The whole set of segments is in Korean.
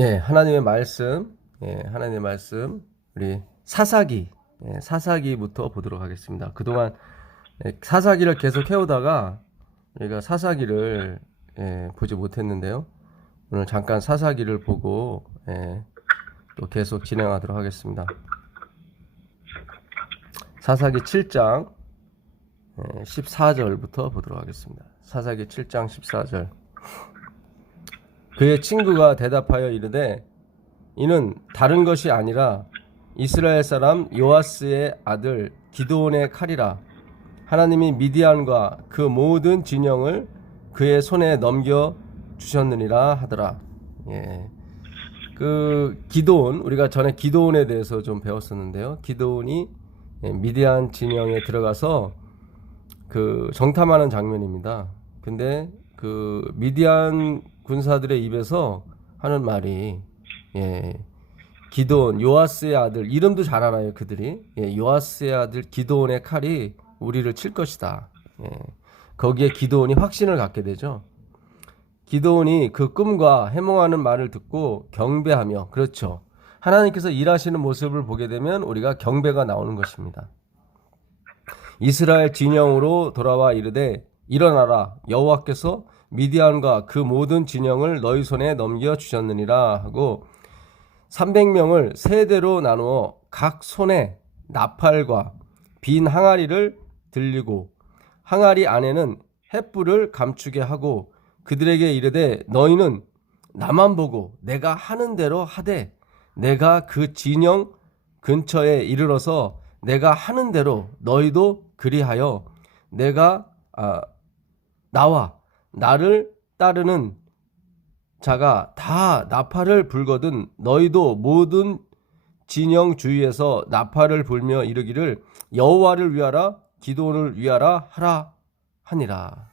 예, 하나님의 말씀, 하나님의 말씀, 우리 사사기, 사사기부터 보도록 하겠습니다. 그동안 사사기를 계속 해오다가 우리가 사사기를 보지 못했는데요. 오늘 잠깐 사사기를 보고 또 계속 진행하도록 하겠습니다. 사사기 7장 14절부터 보도록 하겠습니다. 사사기 7장 14절. 그의 친구가 대답하여 이르되 이는 다른 것이 아니라 이스라엘 사람 요아스의 아들 기드온의 칼이라. 하나님이 미디안과 그 모든 진영을 그의 손에 넘겨 주셨느니라 하더라. 그 기드온, 우리가 전에 기드온에 대해서 좀 배웠었는데요. 기드온이 미디안 진영에 들어가서 그 정탐하는 장면입니다. 근데 그 미디안 군사들의 입에서 하는 말이 기드온, 요아스의 아들, 이름도 잘 알아요 그들이. 요아스의 아들 기드온의 칼이 우리를 칠 것이다. 거기에 기드온이 확신을 갖게 되죠. 기드온이 그 꿈과 해몽하는 말을 듣고 경배하며, 그렇죠, 하나님께서 일하시는 모습을 보게 되면 우리가 경배가 나오는 것입니다. 이스라엘 진영으로 돌아와 이르되 일어나라, 여호와께서 미디안과 그 모든 진영을 너희 손에 넘겨 주셨느니라 하고 300명을 세 대로 나누어 각 손에 나팔과 빈 항아리를 들리고 항아리 안에는 횃불을 감추게 하고 그들에게 이르되 너희는 나만 보고 내가 하는 대로 하되 내가 그 진영 근처에 이르러서 내가 하는 대로 너희도 그리하여 내가 나와 나를 따르는 자가 다 나팔을 불거든 너희도 모든 진영 주위에서 나팔을 불며 이르기를 여호와를 위하라 기드온을 위하라 하라 하니라.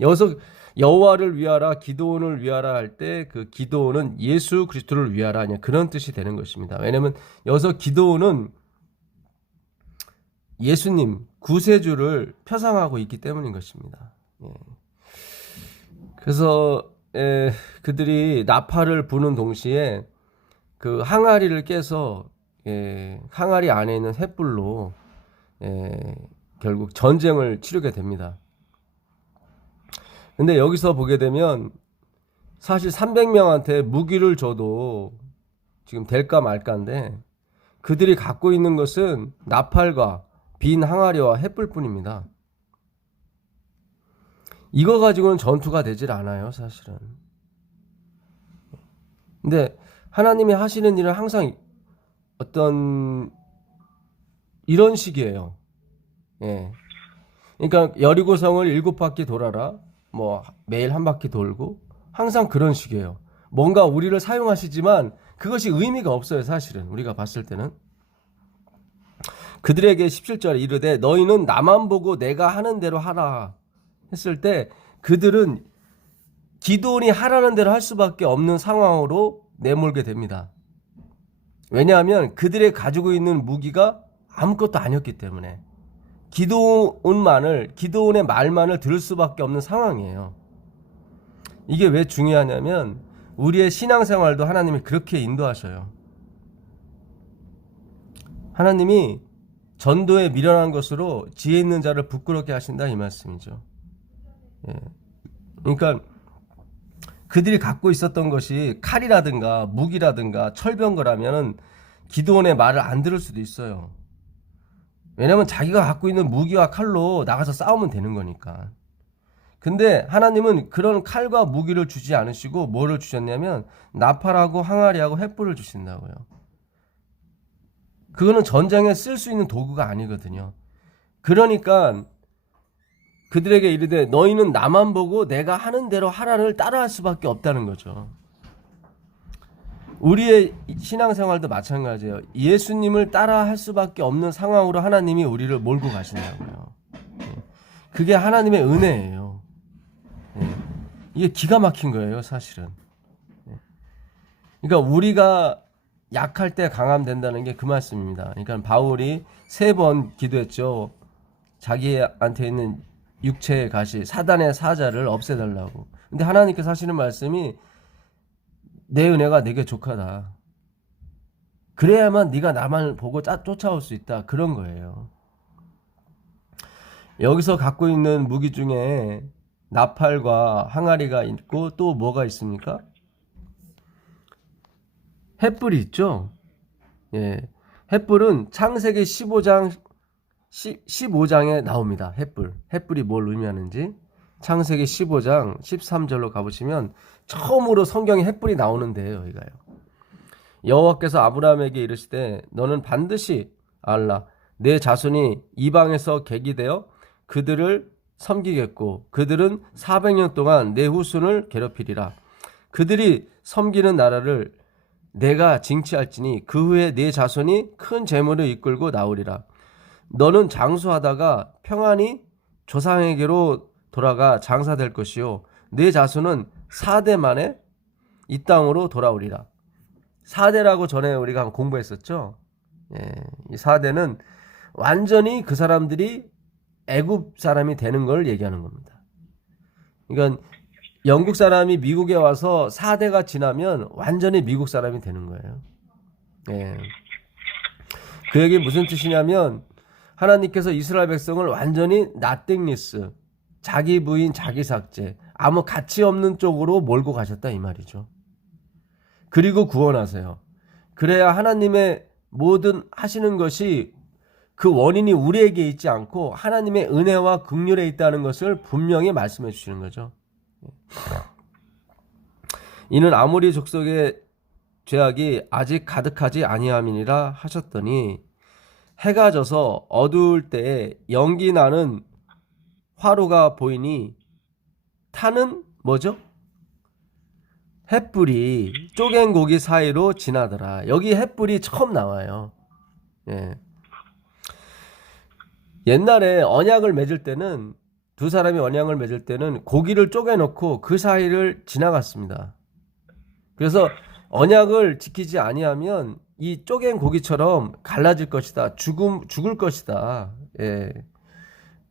여기서 여호와를 위하라 기드온을 위하라 할 때 그 기드온은 예수 그리스도를 위하라 그런 뜻이 되는 것입니다. 왜냐하면 여기서 기드온은 예수님 구세주를 표상하고 있기 때문인 것입니다. 그래서 그들이 나팔을 부는 동시에 그 항아리를 깨서 항아리 안에 있는 횃불로 결국 전쟁을 치르게 됩니다. 근데 여기서 보게 되면 사실 300명한테 무기를 줘도 지금 될까 말까인데 그들이 갖고 있는 것은 나팔과 빈 항아리와 횃불뿐입니다. 이거 가지고는 전투가 되질 않아요, 사실은. 근데 하나님이 하시는 일은 항상 어떤 이런 식이에요. 그러니까 여리고성을 7바퀴 돌아라. 뭐 매일 한 바퀴 돌고 항상 그런 식이에요. 뭔가 우리를 사용하시지만 그것이 의미가 없어요, 사실은. 우리가 봤을 때는. 그들에게 17절에 이르되 너희는 나만 보고 내가 하는 대로 하라 했을 때 그들은 기드온이 하라는 대로 할 수밖에 없는 상황으로 내몰게 됩니다. 왜냐하면 그들이 가지고 있는 무기가 아무것도 아니었기 때문에 기드온의 말만을 들을 수밖에 없는 상황이에요. 이게 왜 중요하냐면 우리의 신앙생활도 하나님이 그렇게 인도하셔요. 하나님이 전도에 미련한 것으로 지혜 있는 자를 부끄럽게 하신다 이 말씀이죠. 그러니까 그들이 갖고 있었던 것이 칼이라든가 무기라든가 철병거라면 기드온의 말을 안 들을 수도 있어요. 왜냐하면 자기가 갖고 있는 무기와 칼로 나가서 싸우면 되는 거니까. 근데 하나님은 그런 칼과 무기를 주지 않으시고 뭐를 주셨냐면 나팔하고 항아리하고 횃불을 주신다고요. 그거는 전쟁에 쓸 수 있는 도구가 아니거든요. 그러니까 그들에게 이르되 너희는 나만 보고 내가 하는 대로 하라를 따라할 수밖에 없다는 거죠. 우리의 신앙생활도 마찬가지예요. 예수님을 따라할 수밖에 없는 상황으로 하나님이 우리를 몰고 가신다고요. 그게 하나님의 은혜예요. 이게 기가 막힌 거예요, 사실은. 그러니까 우리가 약할 때 강함 된다는 게 그 말씀입니다. 그러니까 바울이 3번 기도했죠. 자기한테 있는 육체의 가시, 사단의 사자를 없애달라고. 근데 하나님께서 하시는 말씀이 내 은혜가 내게 족하다. 그래야만 네가 나만 보고 쫓아올 수 있다. 그런 거예요. 여기서 갖고 있는 무기 중에 나팔과 항아리가 있고 또 뭐가 있습니까? 횃불이 있죠. 예. 횃불은 창세기 15장에 나옵니다. 횃불이 뭘 의미하는지. 창세기 15장 13절로 가보시면 처음으로 성경에 횃불이 나오는데요. 여기가요. 여호와께서 아브라함에게 이르시되 너는 반드시 알라. 내 자손이 이방에서 객이되어 그들을 섬기겠고 그들은 400년 동안 내 후손을 괴롭히리라. 그들이 섬기는 나라를 내가 징치할지니 그 후에 네 자손이 큰 재물을 이끌고 나오리라. 너는 장수하다가 평안히 조상에게로 돌아가 장사될 것이요 네 자손은 4대 만에 이 땅으로 돌아오리라. 4대라고 전에 우리가 한번 공부했었죠. 예, 이 4대는 완전히 그 사람들이 애굽 사람이 되는 걸 얘기하는 겁니다. 그러니까 영국 사람이 미국에 와서 4대가 지나면 완전히 미국 사람이 되는 거예요. 예. 그 얘기 무슨 뜻이냐면 하나님께서 이스라엘 백성을 완전히 나띵리스, 자기 부인 자기 삭제, 아무 가치 없는 쪽으로 몰고 가셨다 이 말이죠. 그리고 구원하세요. 그래야 하나님의 모든 하시는 것이 그 원인이 우리에게 있지 않고 하나님의 은혜와 긍휼에 있다는 것을 분명히 말씀해 주시는 거죠. 이는 아모리 족속의 죄악이 아직 가득하지 아니함이니라 하셨더니 해가 져서 어두울 때에 연기 나는 화로가 보이니 타는 뭐죠? 횃불이 쪼갠 고기 사이로 지나더라. 여기 횃불이 처음 나와요. 예. 옛날에 언약을 맺을 때는 두 사람이 언약을 맺을 때는 고기를 쪼개놓고 그 사이를 지나갔습니다. 그래서 언약을 지키지 아니하면 이 쪼갠 고기처럼 갈라질 것이다. 죽을 것이다. 예.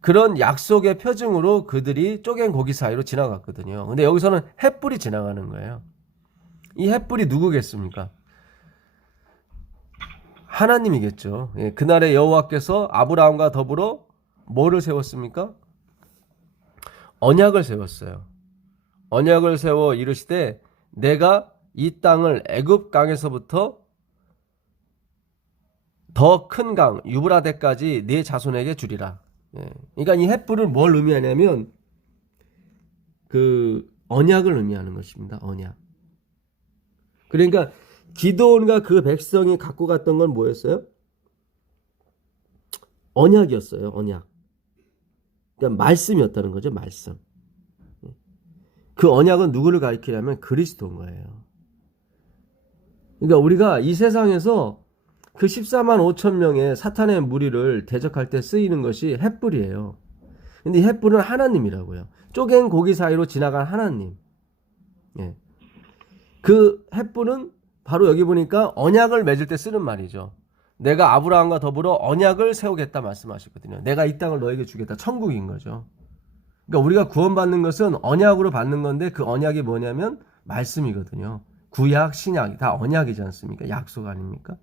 그런 약속의 표징으로 그들이 쪼갠 고기 사이로 지나갔거든요. 근데 여기서는 횃불이 지나가는 거예요. 이 횃불이 누구겠습니까? 하나님이겠죠. 예. 그날에 여호와께서 아브라함과 더불어 뭐를 세웠습니까? 언약을 세웠어요. 언약을 세워 이르시되 내가 이 땅을 애굽 강에서부터 더 큰 강 유브라데까지 네 자손에게 주리라. 예. 그러니까 이 횃불은 뭘 의미하냐면 그 언약을 의미하는 것입니다. 언약. 그러니까 기드온과 그 백성이 갖고 갔던 건 뭐였어요? 언약이었어요. 언약. 그러니까 말씀이었다는 거죠. 말씀. 그 언약은 누구를 가리키냐면 그리스도인 거예요. 그러니까 우리가 이 세상에서 그 14만 5천 명의 사탄의 무리를 대적할 때 쓰이는 것이 횃불이에요. 근데 이 횃불은 하나님이라고요. 쪼갠 고기 사이로 지나간 하나님. 예. 그 횃불은 바로 여기 보니까 언약을 맺을 때 쓰는 말이죠. 내가 아브라함과 더불어 언약을 세우겠다 말씀하셨거든요. 내가 이 땅을 너에게 주겠다. 천국인 거죠. 그러니까 우리가 구원받는 것은 언약으로 받는 건데 그 언약이 뭐냐면 말씀이거든요. 구약, 신약 다 언약이지 않습니까? 약속 아닙니까?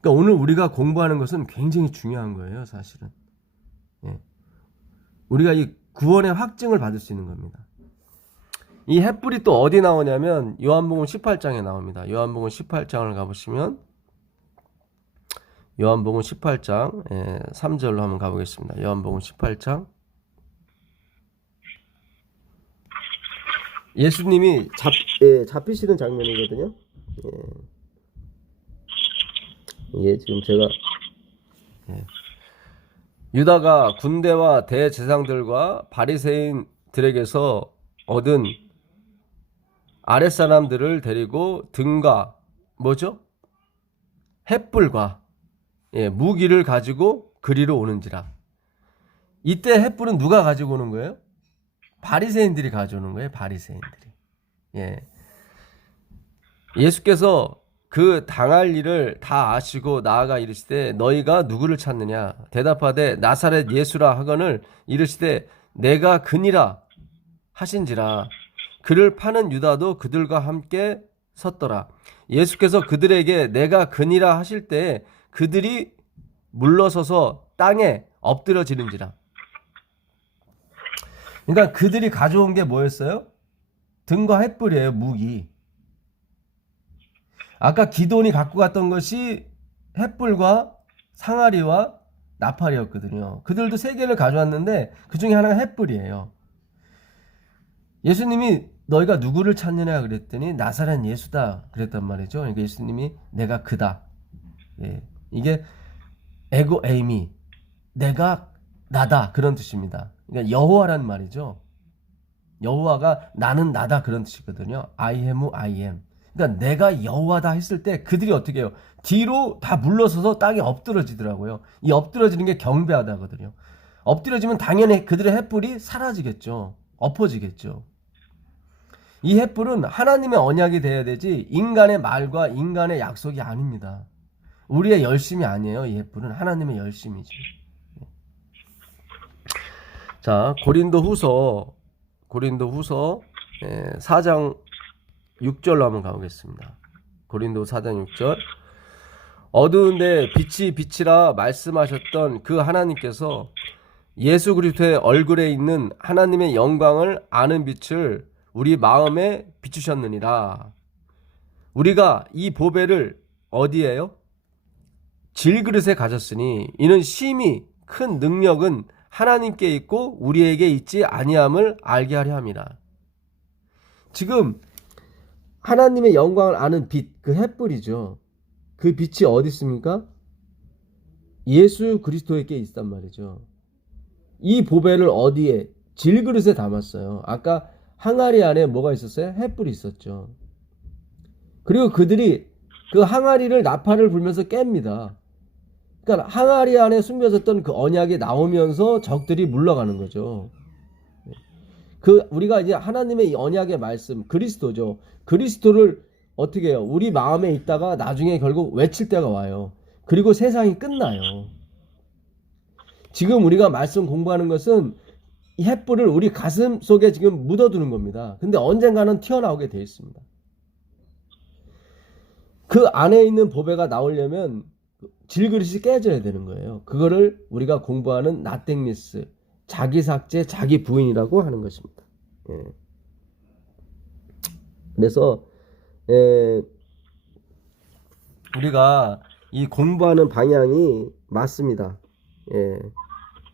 그러니까 오늘 우리가 공부하는 것은 굉장히 중요한 거예요. 사실은. 예. 우리가 이 구원의 확증을 받을 수 있는 겁니다. 이 횃불이 또 어디 나오냐면 요한복음 18장에 나옵니다. 요한복음 18장을 가보시면 요한복음 18장 3절로 한번 가보겠습니다. 요한복음 18장 예수님이 잡히시는 장면이거든요. 지금 제가 유다가 군대와 대제사장들과 바리새인들에게서 얻은 아랫사람들을 데리고 등과 뭐죠? 횃불과 무기를 가지고 그리로 오는지라. 이때 횃불은 누가 가지고 오는 거예요? 바리새인들이 가져오는 거예요. 바리새인들이. 예수께서 그 당할 일을 다 아시고 나아가 이르시되 너희가 누구를 찾느냐 대답하되 나사렛 예수라 하거늘 이르시되 내가 그니라 하신지라. 그를 파는 유다도 그들과 함께 섰더라. 예수께서 그들에게 내가 그니라 하실 때 그들이 물러서서 땅에 엎드려지는지라. 그러니까 그들이 가져온 게 뭐였어요? 등과 횃불이에요. 무기. 아까 기돈이 갖고 갔던 것이 횃불과 상아리와 나팔이었거든요. 그들도 세 개를 가져왔는데 그 중에 하나가 횃불이에요. 예수님이 너희가 누구를 찾느냐 그랬더니 나사렛 예수다 그랬단 말이죠. 그러니까 예수님이 내가 그다. 예. 이게 에고 에이미, 내가 나다 그런 뜻입니다. 그러니까 여호와란 말이죠. 여호와가 나는 나다 그런 뜻이거든요. I am, I am. 그러니까 내가 여호와다 했을 때 그들이 어떻게 해요? 뒤로 다 물러서서 땅에 엎드러지더라고요. 이 엎드러지는 게 경배하다거든요. 엎드려지면 당연히 그들의 횃불이 사라지겠죠. 엎어지겠죠. 이 횃불은 하나님의 언약이 돼야 되지 인간의 말과 인간의 약속이 아닙니다. 우리의 열심이 아니에요. 이 횃불은 하나님의 열심이지. 자, 고린도 후서 4장 6절로 한번 가보겠습니다. 고린도 4장 6절. 어두운데 빛이 빛이라 말씀하셨던 그 하나님께서 예수 그리스도의 얼굴에 있는 하나님의 영광을 아는 빛을 우리 마음에 비추셨느니라. 우리가 이 보배를 어디에요? 질그릇에 가졌으니 이는 심히 큰 능력은 하나님께 있고 우리에게 있지 아니함을 알게 하려 함이라. 지금 하나님의 영광을 아는 빛, 그 횃불이죠. 그 빛이 어디 있습니까? 예수 그리스도에게 있단 말이죠. 이 보배를 어디에? 질그릇에 담았어요. 아까 항아리 안에 뭐가 있었어요? 횃불이 있었죠. 그리고 그들이 그 항아리를 나팔을 불면서 깹니다. 그러니까 항아리 안에 숨겨졌던 그 언약이 나오면서 적들이 물러가는 거죠. 우리가 이제 하나님의 언약의 말씀, 그리스도죠. 그리스도를 어떻게 해요? 우리 마음에 있다가 나중에 결국 외칠 때가 와요. 그리고 세상이 끝나요. 지금 우리가 말씀 공부하는 것은 이 횃불을 우리 가슴 속에 지금 묻어두는 겁니다. 근데 언젠가는 튀어나오게 되어 있습니다. 그 안에 있는 보배가 나오려면 질그릇이 깨져야 되는 거예요. 그거를 우리가 공부하는 나땡니스, 자기 삭제, 자기 부인이라고 하는 것입니다. 예. 그래서 우리가 이 공부하는 방향이 맞습니다. 예.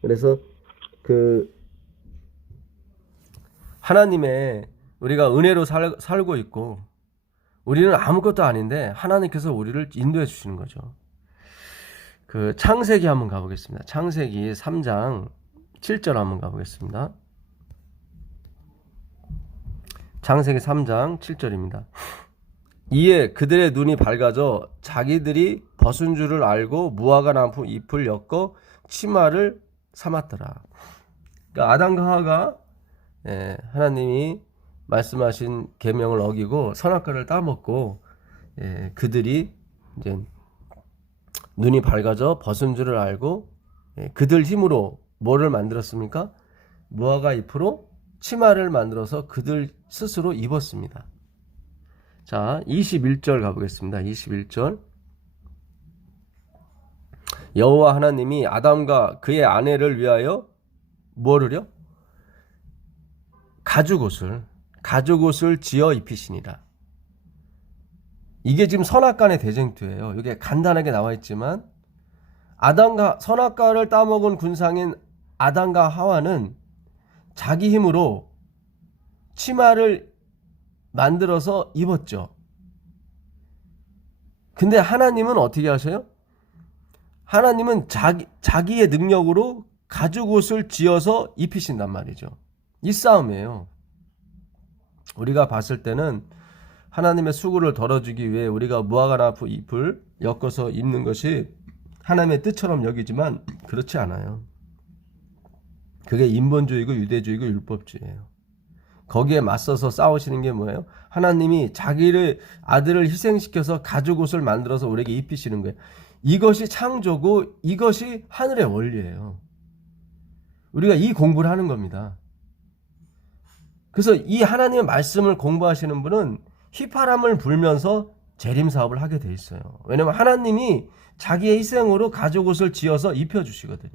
그래서 하나님의 우리가 은혜로 살고 있고 우리는 아무것도 아닌데 하나님께서 우리를 인도해 주시는 거죠. 창세기 한번 가보겠습니다. 창세기 3장 7절 한번 가보겠습니다. 창세기 3장 7절입니다. 이에 그들의 눈이 밝아져 자기들이 벗은 줄을 알고 무화과 나무 잎을 엮어 치마를 삼았더라. 그러니까 아담과 하와가 하나님이 말씀하신 계명을 어기고 선악과를 따먹고 그들이 이제 눈이 밝아져 벗은 줄을 알고 그들 힘으로 뭐를 만들었습니까? 무화과 잎으로 치마를 만들어서 그들 스스로 입었습니다. 자, 21절 가보겠습니다. 21절. 여호와 하나님이 아담과 그의 아내를 위하여 뭐를요? 가죽옷을 지어 입히시니라. 이게 지금 선악간의 대쟁투예요. 이게 간단하게 나와 있지만 선악과를 따먹은 군상인 아담과 하와는 자기 힘으로 치마를 만들어서 입었죠. 근데 하나님은 어떻게 하셔요? 하나님은 자기의 능력으로 가죽옷을 지어서 입히신단 말이죠. 이 싸움이에요. 우리가 봤을 때는 하나님의 수고를 덜어주기 위해 우리가 무화과나무 잎을 엮어서 입는 것이 하나님의 뜻처럼 여기지만 그렇지 않아요. 그게 인본주의고 유대주의고 율법주의예요. 거기에 맞서서 싸우시는 게 뭐예요? 하나님이 자기를 아들을 희생시켜서 가죽옷을 만들어서 우리에게 입히시는 거예요. 이것이 창조고 이것이 하늘의 원리예요. 우리가 이 공부를 하는 겁니다. 그래서 이 하나님의 말씀을 공부하시는 분은 휘파람을 불면서 재림 사업을 하게 돼 있어요. 왜냐면 하나님이 자기의 희생으로 가죽 옷을 지어서 입혀주시거든요.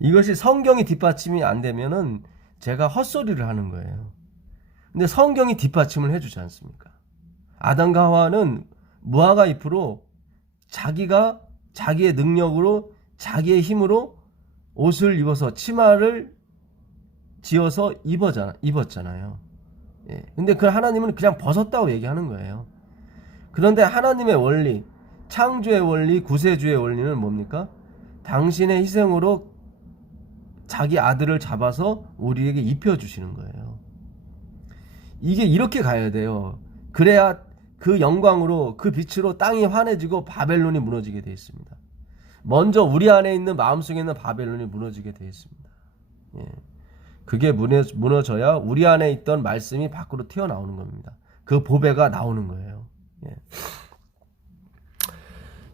이것이 성경이 뒷받침이 안 되면은 제가 헛소리를 하는 거예요. 근데 성경이 뒷받침을 해주지 않습니까? 아담과 하와는 무화과 잎으로 자기가 자기의 능력으로 자기의 힘으로 옷을 입어서 치마를 지어서 입었잖아요. 예. 근데 그 하나님은 그냥 벗었다고 얘기하는 거예요. 그런데 하나님의 원리, 창조의 원리, 구세주의 원리는 뭡니까? 당신의 희생으로 자기 아들을 잡아서 우리에게 입혀주시는 거예요. 이게 이렇게 가야 돼요. 그래야 그 영광으로, 그 빛으로 땅이 환해지고 바벨론이 무너지게 되어 있습니다. 먼저 우리 안에 있는, 마음속에 있는 바벨론이 무너지게 되어 있습니다. 예. 그게 무너져야 우리 안에 있던 말씀이 밖으로 튀어나오는 겁니다. 그 보배가 나오는 거예요. 예.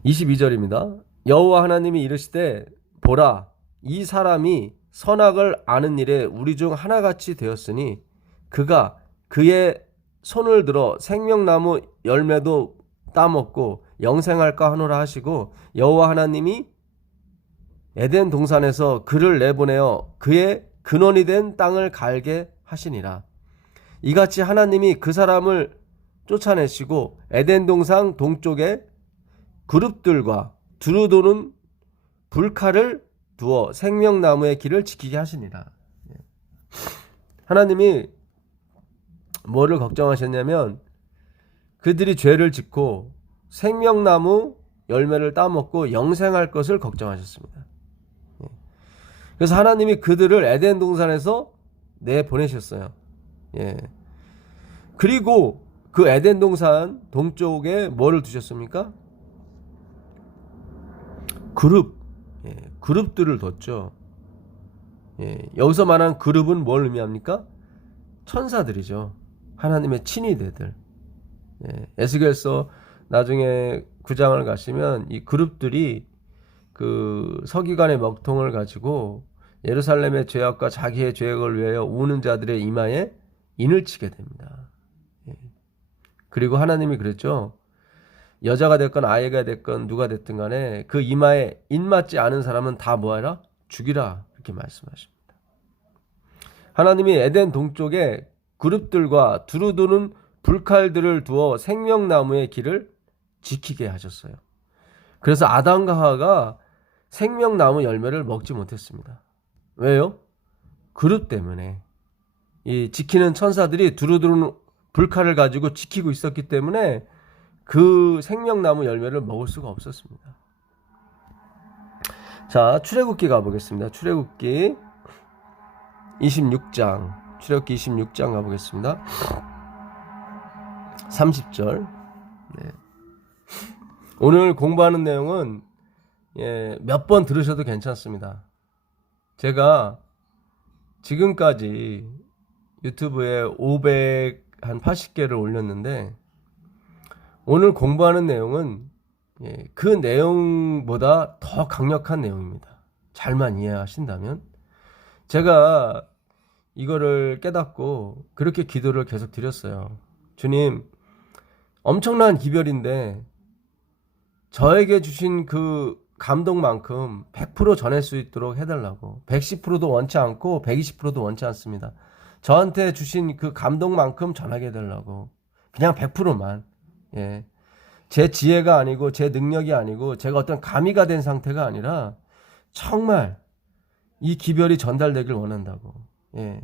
22절입니다. 여호와 하나님이 이르시되 보라, 이 사람이 선악을 아는 일에 우리 중 하나같이 되었으니 그가 그의 손을 들어 생명나무 열매도 따먹고 영생할까 하노라 하시고, 여호와 하나님이 에덴 동산에서 그를 내보내어 그의 근원이 된 땅을 갈게 하시니라. 이같이 하나님이 그 사람을 쫓아내시고 에덴 동산 동쪽에 그룹들과 두루 도는 불칼을 두어 생명나무의 길을 지키게 하시니라. 하나님이 뭐를 걱정하셨냐면 그들이 죄를 짓고 생명나무 열매를 따먹고 영생할 것을 걱정하셨습니다. 그래서 하나님이 그들을 에덴 동산에서 내보내셨어요. 예. 그리고 그 에덴 동산 동쪽에 뭐를 두셨습니까? 그룹들을 뒀죠. 예. 여기서 말하는 그룹은 뭘 의미합니까? 천사들이죠. 하나님의 친위대들. 예. 에스겔서 나중에 9장을 가시면 이 그룹들이 그 서기관의 먹통을 가지고 예루살렘의 죄악과 자기의 죄악을 위하여 우는 자들의 이마에 인을 치게 됩니다. 예. 그리고 하나님이 그랬죠. 여자가 됐건 아이가 됐건 누가 됐든 간에 그 이마에 인 맞지 않은 사람은 다 뭐하라? 죽이라. 이렇게 말씀하십니다. 하나님이 에덴 동쪽에 그룹들과 두루 도는 불칼들을 두어 생명나무의 길을 지키게 하셨어요. 그래서 아담과 하와가 생명나무 열매를 먹지 못했습니다. 왜요? 그룹 때문에. 이 지키는 천사들이 두루두루 불칼을 가지고 지키고 있었기 때문에 그 생명나무 열매를 먹을 수가 없었습니다. 자, 출애굽기 가보겠습니다. 출애굽기 26장. 출애굽기 26장 가보겠습니다. 30절. 네. 오늘 공부하는 내용은 몇 번 들으셔도 괜찮습니다. 제가 지금까지 유튜브에 580개를 올렸는데 오늘 공부하는 내용은 그 내용보다 더 강력한 내용입니다. 잘만 이해하신다면. 제가 이거를 깨닫고 그렇게 기도를 계속 드렸어요. 주님, 엄청난 기별인데 저에게 주신 그 감동만큼 100% 전할 수 있도록 해달라고. 110%도 원치 않고 120%도 원치 않습니다. 저한테 주신 그 감동만큼 전하게 해달라고. 그냥 100%만. 예. 제 지혜가 아니고 제 능력이 아니고 제가 어떤 가미가 된 상태가 아니라 정말 이 기별이 전달되길 원한다고. 예.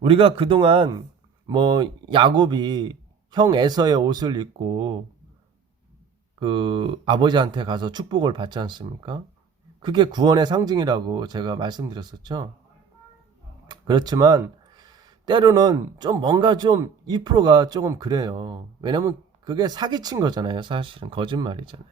우리가 그동안 뭐 야곱이 형 에서의 옷을 입고 그 아버지한테 가서 축복을 받지 않습니까? 그게 구원의 상징이라고 제가 말씀드렸었죠. 그렇지만 때로는 좀 뭔가 좀 2%가 조금 그래요. 왜냐면 그게 사기친 거잖아요. 사실은 거짓말이잖아요.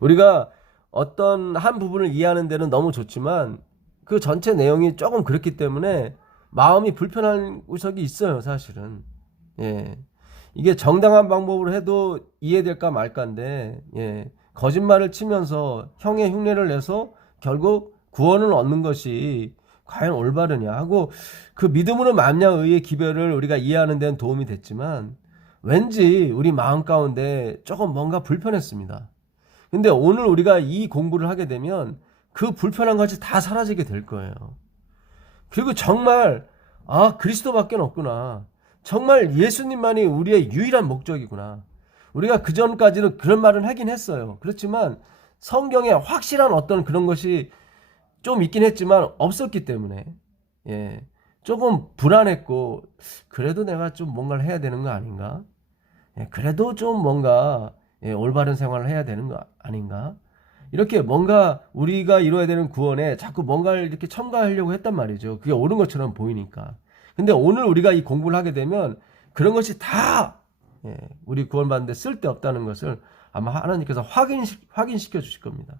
우리가 어떤 한 부분을 이해하는 데는 너무 좋지만 그 전체 내용이 조금 그렇기 때문에 마음이 불편한 구석이 있어요. 사실은. 예. 이게 정당한 방법으로 해도 이해될까 말까인데, 예. 거짓말을 치면서 형의 흉내를 내서 결국 구원을 얻는 것이 과연 올바르냐 하고 그 믿음으로 만냥 의의 기별을 우리가 이해하는 데는 도움이 됐지만 왠지 우리 마음 가운데 조금 뭔가 불편했습니다. 근데 오늘 우리가 이 공부를 하게 되면 그 불편한 것이 다 사라지게 될 거예요. 그리고 정말 그리스도밖에 없구나. 정말 예수님만이 우리의 유일한 목적이구나. 우리가 그전까지는 그런 말을 하긴 했어요. 그렇지만 성경에 확실한 어떤 그런 것이 좀 있긴 했지만 없었기 때문에 조금 불안했고 그래도 내가 좀 뭔가를 해야 되는 거 아닌가? 그래도 좀 뭔가 올바른 생활을 해야 되는 거 아닌가? 이렇게 뭔가 우리가 이루어야 되는 구원에 자꾸 뭔가를 이렇게 첨가하려고 했단 말이죠. 그게 옳은 것처럼 보이니까. 근데 오늘 우리가 이 공부를 하게 되면 그런 것이 다 우리 구원받는데 쓸데없다는 것을 아마 하나님께서 확인시켜 주실 겁니다.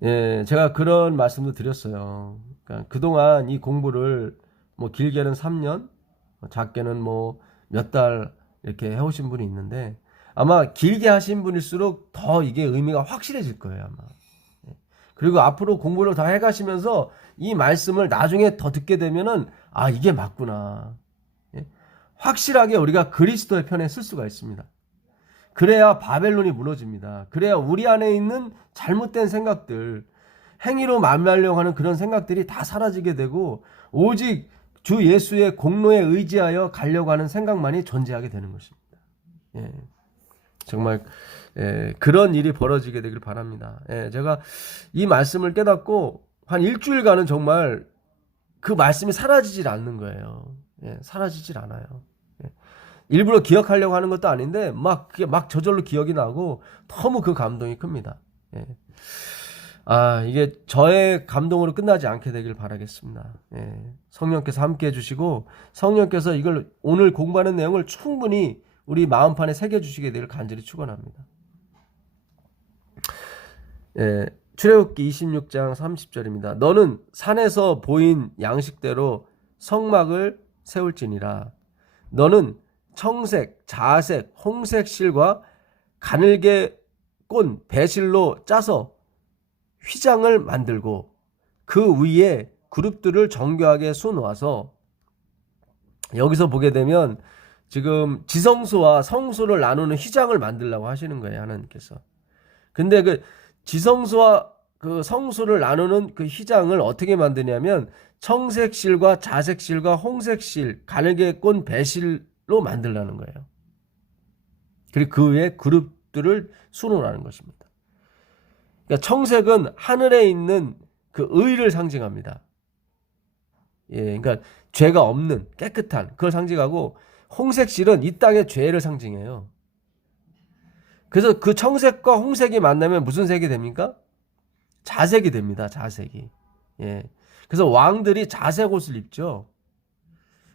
제가 그런 말씀도 드렸어요. 그러니까 그동안 이 공부를 뭐 길게는 3년, 작게는 뭐 몇 달 이렇게 해오신 분이 있는데 아마 길게 하신 분일수록 더 이게 의미가 확실해질 거예요, 아마. 그리고 앞으로 공부를 더 해가시면서 이 말씀을 나중에 더 듣게 되면은 이게 맞구나. 확실하게 우리가 그리스도의 편에 쓸 수가 있습니다. 그래야 바벨론이 무너집니다. 그래야 우리 안에 있는 잘못된 생각들, 행위로 만나려고 하는 그런 생각들이 다 사라지게 되고 오직 주 예수의 공로에 의지하여 가려고 하는 생각만이 존재하게 되는 것입니다. 정말 그런 일이 벌어지게 되길 바랍니다. 제가 이 말씀을 깨닫고 한 일주일간은 정말 그 말씀이 사라지질 않는 거예요. 사라지질 않아요. 일부러 기억하려고 하는 것도 아닌데 그게 막 저절로 기억이 나고 너무 그 감동이 큽니다. 이게 저의 감동으로 끝나지 않게 되길 바라겠습니다. 성령께서 함께 해주시고 성령께서 이걸 오늘 공부하는 내용을 충분히 우리 마음판에 새겨주시게 되길 간절히 축원합니다. 출애굽기 26장 30절입니다. 너는 산에서 보인 양식대로 성막을 세울지니라. 너는 청색, 자색, 홍색 실과 가늘게 꼰 배실로 짜서 휘장을 만들고 그 위에 그룹들을 정교하게 쏘놓아서 여기서 보게 되면 지금 지성소와 성소를 나누는 휘장을 만들려고 하시는 거예요, 하나님께서. 근데 그 지성소와 그 성소를 나누는 그 휘장을 어떻게 만드냐면 청색실과 자색실과 홍색실, 가늘게 꼰 배실로 만들라는 거예요. 그리고 그 위에 그룹들을 수놓으라는 것입니다. 그러니까 청색은 하늘에 있는 그 의를 상징합니다. 그러니까 죄가 없는 깨끗한 그걸 상징하고 홍색실은 이 땅의 죄를 상징해요. 그래서 그 청색과 홍색이 만나면 무슨 색이 됩니까? 자색이 됩니다. 자색이. 그래서 왕들이 자색 옷을 입죠.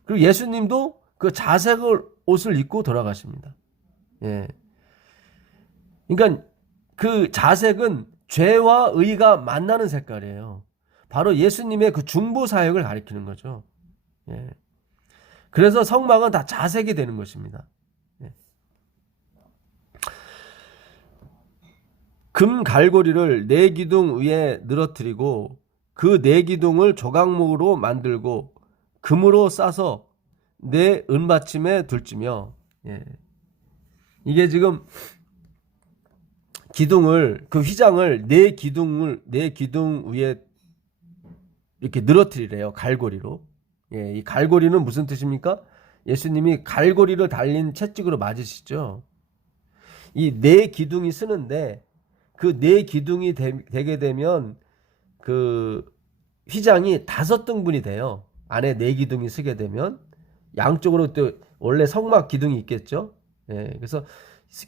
그리고 예수님도 그 자색 옷을 입고 돌아가십니다. 그러니까 그 자색은 죄와 의가 만나는 색깔이에요. 바로 예수님의 그 중보 사역을 가리키는 거죠. 그래서 성막은 다 자색이 되는 것입니다. 금 갈고리를 네 기둥 위에 늘어뜨리고 그 네 기둥을 조각목으로 만들고 금으로 싸서 네 은받침에 둘지며 이게 지금 기둥을 그 휘장을 네 기둥 위에 이렇게 늘어뜨리래요. 갈고리로. 이 갈고리는 무슨 뜻입니까? 예수님이 갈고리를 달린 채찍으로 맞으시죠. 이 네 기둥이 쓰는데 그 네 기둥이 되게 되면 그 휘장이 5등분이 돼요. 안에 네 기둥이 쓰게 되면 양쪽으로 또 원래 성막 기둥이 있겠죠. 그래서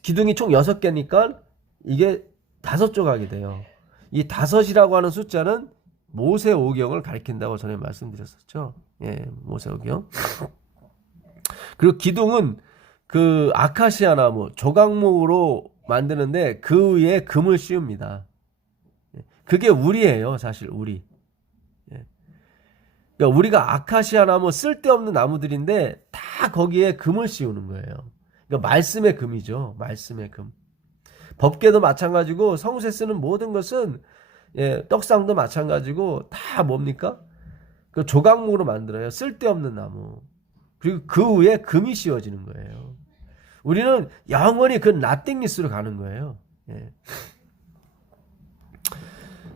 기둥이 총 6개니까 이게 5조각이 돼요. 이 5이라고 하는 숫자는 모세오경을 가리킨다고 전에 말씀드렸었죠. 모세오경. 그리고 기둥은 그 아카시아 나무 조각목으로 만드는데 그 위에 금을 씌웁니다. 그게 우리예요, 사실 우리. 그러니까 우리가 아카시아 나무 쓸데없는 나무들인데 다 거기에 금을 씌우는 거예요. 그러니까 말씀의 금이죠. 말씀의 금. 법궤도 마찬가지고 성수에 쓰는 모든 것은 예, 떡상도 마찬가지고 다 뭡니까? 그 조각목으로 만들어요. 쓸데없는 나무. 그리고 그 위에 금이 씌워지는 거예요. 우리는 영원히 그 나띵리스로 가는 거예요. 예.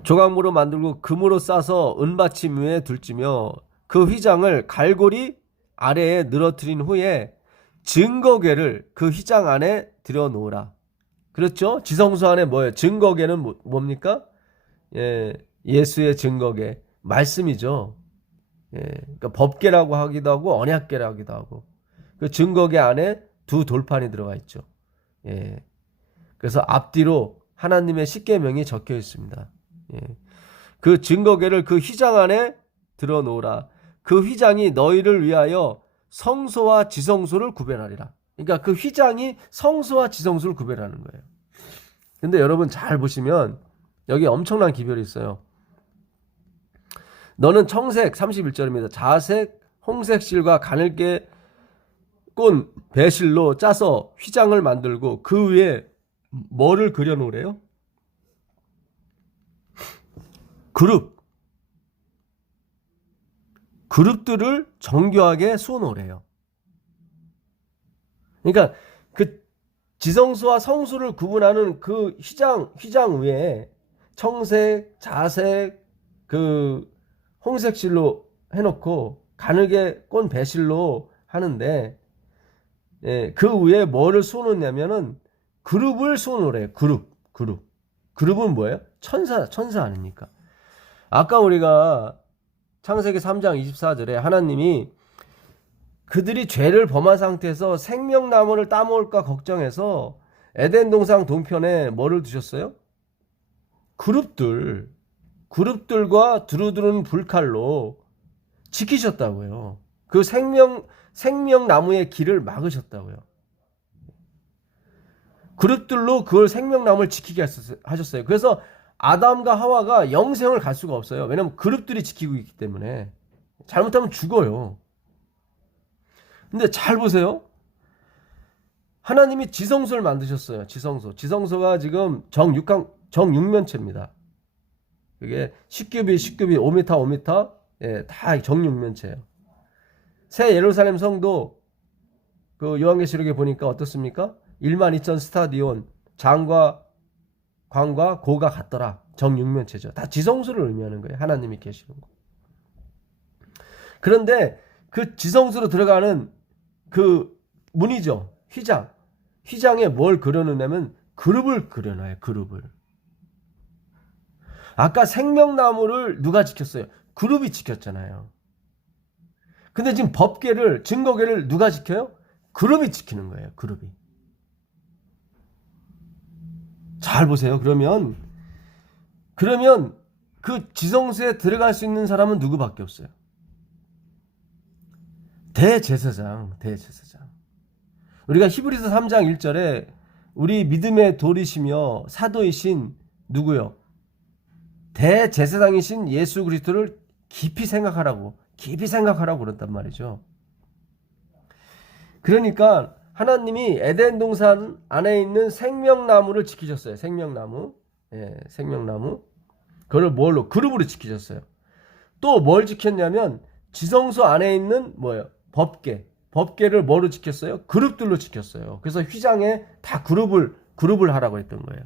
조각목으로 만들고 금으로 싸서 은받침 위에 둘지며 그 휘장을 갈고리 아래에 늘어뜨린 후에 증거궤를 그 휘장 안에 들여놓으라. 그렇죠? 지성소 안에 뭐예요? 증거궤는 뭡니까? 예, 예수의 증거궤. 말씀이죠. 예, 그러니까 법궤라고 하기도 하고 언약궤라고 하기도 하고. 그 증거궤 안에 두 돌판이 들어가 있죠. 예. 그래서 앞뒤로 하나님의 십계명이 적혀 있습니다. 예. 그 증거궤를 그 휘장 안에 들어놓으라. 그 휘장이 너희를 위하여 성소와 지성소를 구별하리라. 그러니까 그 휘장이 성소와 지성소를 구별하는 거예요. 근데 여러분 잘 보시면 여기 엄청난 기별이 있어요. 너는 청색 31절입니다. 자색 홍색 실과 가늘게 꼰 배실로 짜서 휘장을 만들고 그 위에 뭐를 그려놓으래요? 그룹들을 정교하게 쏘놓으래요. 그러니까 그 지성소와 성소를 구분하는 그 휘장 위에 청색, 자색, 그 홍색 실로 해놓고 가늘게 꼰 배실로 하는데, 예, 그 위에 뭐를 쏘놓냐면은 그룹을 쏘놓으래요. 그룹은 뭐예요? 천사 아닙니까? 아까 우리가 창세기 3장 24절에 하나님이 그들이 죄를 범한 상태에서 생명나무를 따먹을까 걱정해서 에덴 동산 동편에 뭐를 두셨어요? 그룹들과 두루두른 불칼로 지키셨다고요. 그 생명나무의 길을 막으셨다고요. 그룹들로 그걸 생명나무를 지키게 하셨어요. 그래서 아담과 하와가 영생을 갈 수가 없어요. 왜냐하면 그룹들이 지키고 있기 때문에. 잘못하면 죽어요. 근데 잘 보세요. 하나님이 지성소를 만드셨어요. 지성소가 지금 정육면체입니다. 그게 10규빗 5m 5m, 예, 다 정육면체예요. 새 예루살렘 성도 그 요한계시록에 보니까 어떻습니까? 12,000 스타디온, 장과 광과 고가 같더라. 정육면체죠. 다 지성소를 의미하는 거예요. 하나님이 계시는 거. 그런데 그 지성소로 들어가는 그 문이죠. 휘장에 뭘 그려놓냐면 그룹을 그려놔요. 그룹을. 아까 생명나무를 누가 지켰어요? 그룹이 지켰잖아요. 근데 지금 법궤를, 증거궤를 누가 지켜요? 그룹이 지키는 거예요. 그룹이. 잘 보세요. 그러면 그 지성소에 들어갈 수 있는 사람은 누구밖에 없어요? 대제사장. 우리가 히브리서 3장 1절에 우리 믿음의 돌이시며 사도이신 누구요? 대제사장이신 예수 그리스도를 깊이 생각하라고 그런단 말이죠. 그러니까 하나님이 에덴 동산 안에 있는 생명나무를 지키셨어요. 생명나무. 예, 생명나무. 그걸 뭘로? 그룹으로 지키셨어요. 또 뭘 지켰냐면 지성소 안에 있는 뭐예요? 법궤를 뭐로 지켰어요? 그룹들로 지켰어요. 그래서 휘장에 다 그룹을 하라고 했던 거예요.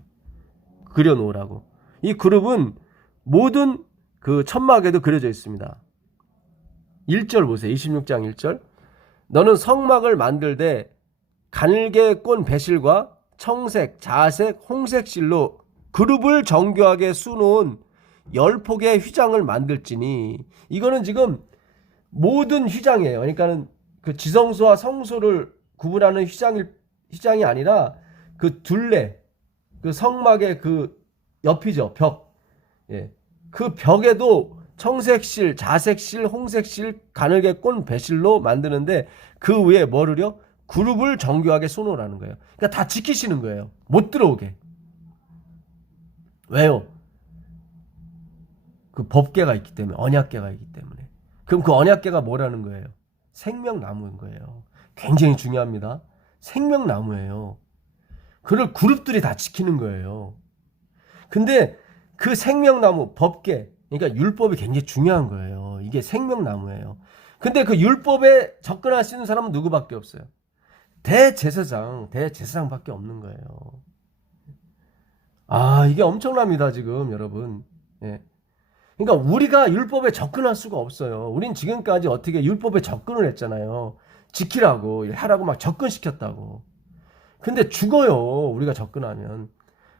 그려놓으라고. 이 그룹은 모든 그 천막에도 그려져 있습니다. 1절 보세요. 26장 1절. 너는 성막을 만들되 가늘게 꼰 배실과 청색, 자색, 홍색 실로 그룹을 정교하게 수놓은 10폭의 휘장을 만들지니. 이거는 지금 모든 휘장이에요. 그러니까는 그 지성소와 성소를 구분하는 휘장이 아니라 그 둘레, 그 성막의 그 옆이죠. 벽. 예. 그 벽에도 청색실, 자색실, 홍색실, 가늘게 꼰 배실로 만드는데 그 위에 뭐를요? 그룹을 정교하게 쏘놓으라는 거예요. 그러니까 다 지키시는 거예요. 못 들어오게. 왜요? 그 법궤가 있기 때문에, 언약궤가 있기 때문에. 그럼 그 언약궤가 뭐라는 거예요? 생명나무인 거예요. 굉장히 중요합니다. 생명나무예요. 그걸 그룹들이 다 지키는 거예요. 근데 그 생명나무 법계, 그러니까 율법이 굉장히 중요한 거예요. 이게 생명나무예요. 근데 그 율법에 접근할 수 있는 사람은 누구밖에 없어요? 대제사장밖에 없는 거예요. 아, 이게 엄청납니다, 지금 여러분. 예. 그러니까 우리가 율법에 접근할 수가 없어요. 우린 지금까지 어떻게 율법에 접근을 했잖아요. 지키라고, 하라고 막 접근시켰다고. 근데 죽어요, 우리가 접근하면.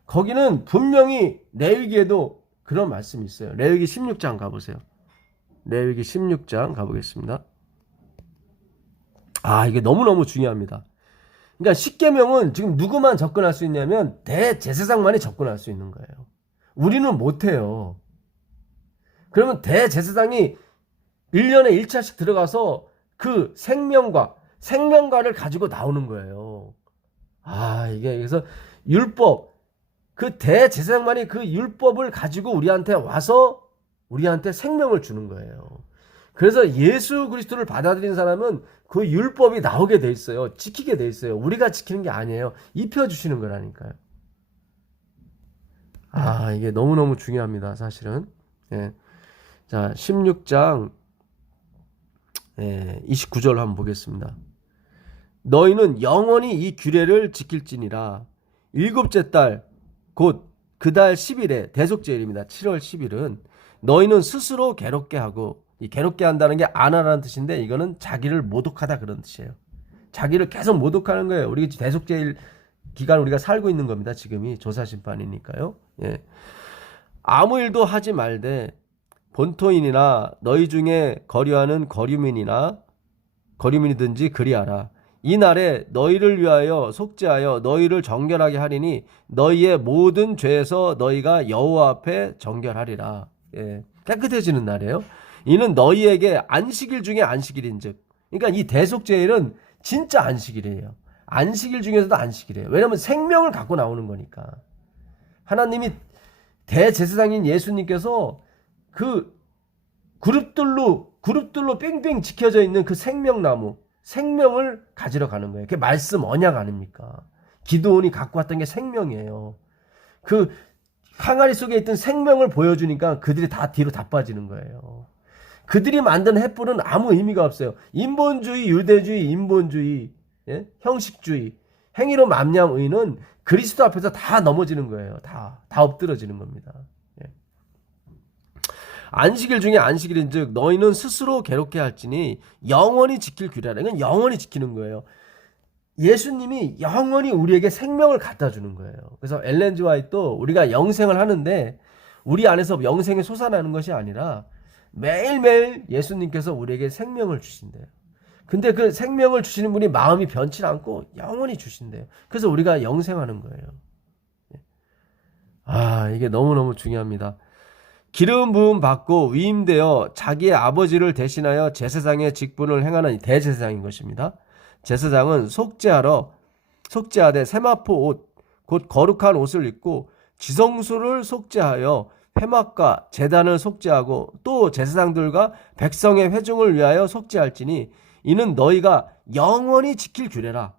거기는 분명히 레위기에도 그런 말씀이 있어요. 레위기 16장 가보세요. 레위기 16장 가보겠습니다. 아, 이게 너무너무 중요합니다. 그러니까 십계명은 지금 누구만 접근할 수 있냐면 대제사장만이 접근할 수 있는 거예요. 우리는 못해요. 그러면 대제사장이 1년에 1차씩 들어가서 그 생명과를 가지고 나오는 거예요. 아, 이게 그래서 율법, 그 대제사장만이 그 율법을 가지고 우리한테 와서 우리한테 생명을 주는 거예요. 그래서 예수 그리스도를 받아들인 사람은 그 율법이 나오게 돼 있어요. 지키게 돼 있어요. 우리가 지키는 게 아니에요. 입혀주시는 거라니까요. 아, 이게 너무너무 중요합니다, 사실은. 예. 자, 16장 29절 한번 보겠습니다. 너희는 영원히 이 규례를 지킬지니라. 일곱째 달 곧 그 달 10일에 대속제일입니다. 7월 10일은 너희는 스스로 괴롭게 하고, 이 괴롭게 한다는 게 안 하라는 뜻인데 이거는 자기를 모독하다 그런 뜻이에요. 자기를 계속 모독하는 거예요. 우리 대속제일 기간 우리가 살고 있는 겁니다. 지금이 조사심판이니까요. 예. 아무 일도 하지 말되 본토인이나 너희 중에 거류하는 거류민이든지 그리하라. 이 날에 너희를 위하여 속죄하여 너희를 정결하게 하리니 너희의 모든 죄에서 너희가 여호와 앞에 정결하리라. 예. 깨끗해지는 날이에요. 이는 너희에게 안식일 중에 안식일인즉. 그러니까 이 대속죄일은 진짜 안식일이에요. 안식일 중에서도 안식일이에요. 왜냐하면 생명을 갖고 나오는 거니까. 하나님이 대제사장인 예수님께서 그 그룹들로 뺑뺑 지켜져 있는 그 생명나무, 생명을 가지러 가는 거예요. 그게 말씀 언약 아닙니까? 기드온이 갖고 왔던 게 생명이에요. 그 항아리 속에 있던 생명을 보여주니까 그들이 다 뒤로 다 빠지는 거예요. 그들이 만든 횃불은 아무 의미가 없어요. 인본주의, 유대주의, 인본주의, 예? 형식주의, 행위로 맘냠의는 그리스도 앞에서 다 넘어지는 거예요. 다 엎드러지는 겁니다. 예. 안식일 중에 안식일인즉 너희는 스스로 괴롭게 할지니 영원히 지킬 규례라. 이건 영원히 지키는 거예요. 예수님이 영원히 우리에게 생명을 갖다 주는 거예요. 그래서 엘렌 지 화이트도 우리가 영생을 하는데 우리 안에서 영생이 솟아나는 것이 아니라 매일매일 예수님께서 우리에게 생명을 주신대요. 근데 그 생명을 주시는 분이 마음이 변치 않고 영원히 주신대요. 그래서 우리가 영생하는 거예요. 아, 이게 너무너무 중요합니다. 기름 부음 받고 위임되어 자기의 아버지를 대신하여 제사장의 직분을 행하는 대제사장인 것입니다. 제사장은 속죄하되 세마포 옷, 곧 거룩한 옷을 입고 지성소를 속죄하여 회막과 제단을 속죄하고 또 제사장들과 백성의 회중을 위하여 속죄할지니 이는 너희가 영원히 지킬 규례라.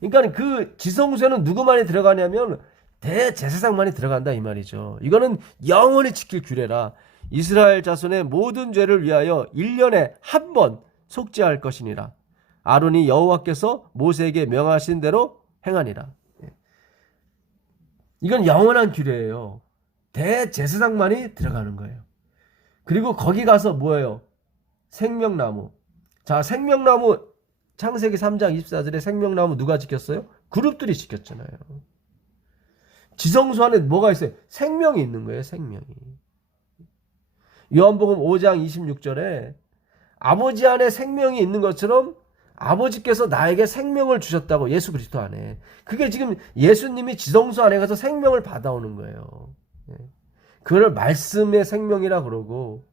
그러니까 그 지성소에는 누구만이 들어가냐면 대제사장만이 들어간다 이 말이죠. 이거는 영원히 지킬 규례라. 이스라엘 자손의 모든 죄를 위하여 1년에 한 번 속죄할 것이니라. 아론이 여호와께서 모세에게 명하신 대로 행하니라. 이건 영원한 규례예요. 대제사장만이 들어가는 거예요. 그리고 거기 가서 뭐예요? 생명나무. 자, 생명나무 창세기 3장 24절에 생명나무 누가 지켰어요? 그룹들이 지켰잖아요. 지성소 안에 뭐가 있어요? 생명이 있는 거예요. 생명이. 요한복음 5장 26절에 아버지 안에 생명이 있는 것처럼 아버지께서 나에게 생명을 주셨다고. 예수 그리스도 안에. 그게 지금 예수님이 지성소 안에 가서 생명을 받아오는 거예요. 그걸 말씀의 생명이라 그러고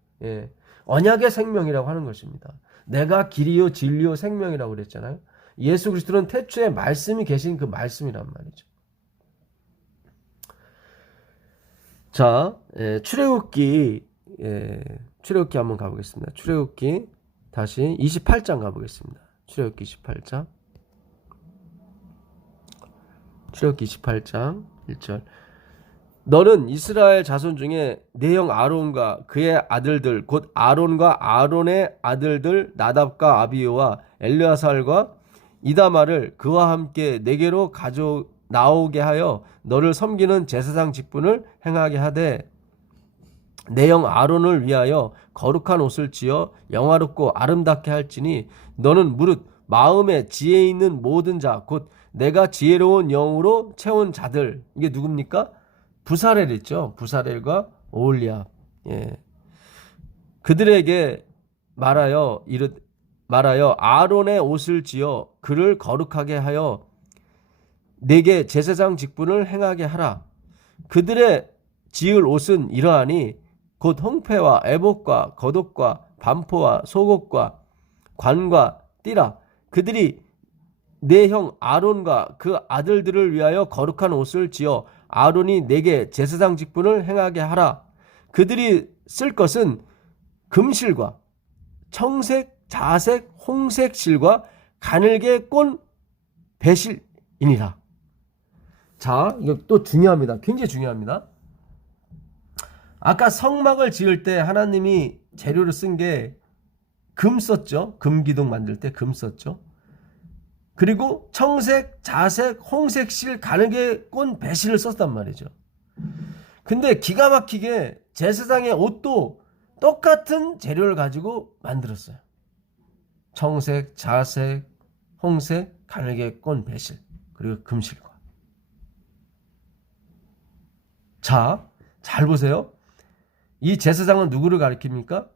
언약의 생명이라고 하는 것입니다. 내가 길이요 진리요 생명이라고 그랬잖아요. 예수 그리스도는 태초에 말씀이 계신 그 말씀이란 말이죠. 자, 출애굽기 한번 가보겠습니다. 출애굽기 다시 28장 가보겠습니다. 출애굽기 28장 1절 너는 이스라엘 자손 중에 내 형 아론과 그의 아들들 곧 아론과 아론의 아들들 나답과 아비후와 엘르아살과 이다말을 그와 함께 내게로 가져 나오게 하여 너를 섬기는 제사장 직분을 행하게 하되 내 형 아론을 위하여 거룩한 옷을 지어 영화롭고 아름답게 할지니 너는 무릇 마음에 지혜 있는 모든 자 곧 내가 지혜로운 영으로 채운 자들, 이게 누굽니까? 부사렐 있죠. 부사렐과 오홀리압. 예. 그들에게 말하여 아론의 옷을 지어 그를 거룩하게 하여 내게 제사장 직분을 행하게 하라. 그들의 지을 옷은 이러하니 곧 홍패와 에봇과 겉옷과 반포와 속옷과 관과 띠라. 그들이 내 형 아론과 그 아들들을 위하여 거룩한 옷을 지어 아론이 내게 제사장 직분을 행하게 하라. 그들이 쓸 것은 금실과 청색, 자색, 홍색 실과 가늘게 꼰 배실이니라. 자, 이거 또 중요합니다. 굉장히 중요합니다. 아까 성막을 지을 때 하나님이 재료를 쓴 게 금 썼죠. 금기둥 만들 때 금 썼죠. 그리고 청색, 자색, 홍색 실, 가늘게 꼰 배실을 썼단 말이죠. 근데 기가 막히게 제사장의 옷도 똑같은 재료를 가지고 만들었어요. 청색, 자색, 홍색, 가늘게 꼰 배실, 그리고 금실과. 자, 잘 보세요. 이 제사장은 누구를 가리킵니까?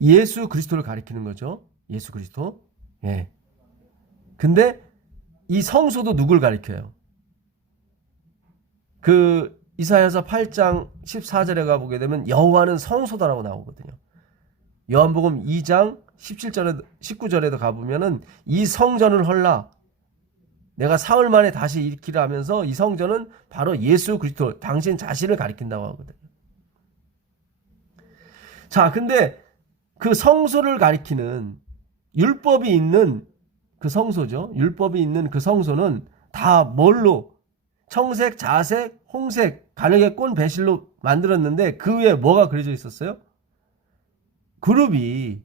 예수 그리스도를 가리키는 거죠. 예수 그리스도. 예. 근데 이 성소도 누굴 가리켜요? 그 이사야서 8장 14절에 가보게 되면 여호와는 성소다라고 나오거든요. 요한복음 2장 17절에 19절에도 가보면은 이 성전을 헐라 내가 사흘 만에 다시 일으키라 하면서 이 성전은 바로 예수 그리스도 당신 자신을 가리킨다고 하거든요. 자, 근데 그 성소를 가리키는 율법이 있는 그 성소죠. 율법이 있는 그 성소는 다 뭘로? 청색, 자색, 홍색, 가늘게 꼰 배실로 만들었는데 그 위에 뭐가 그려져 있었어요? 그룹이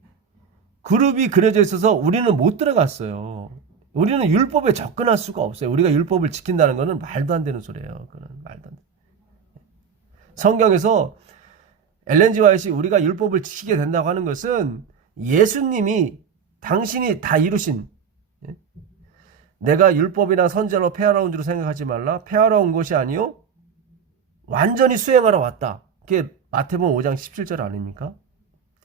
그려져 있어서 우리는 못 들어갔어요. 우리는 율법에 접근할 수가 없어요. 우리가 율법을 지킨다는 것은 말도 안 되는 소리예요. 그건 말도 안 돼. 성경에서 엘렌 G 화이트이 우리가 율법을 지키게 된다고 하는 것은 예수님이 당신이 다 이루신, 내가 율법이나 선지자로 폐하러 온 줄 생각하지 말라. 폐하러 온 것이 아니요 완전히 수행하러 왔다. 그게 마태복음 5장 17절 아닙니까?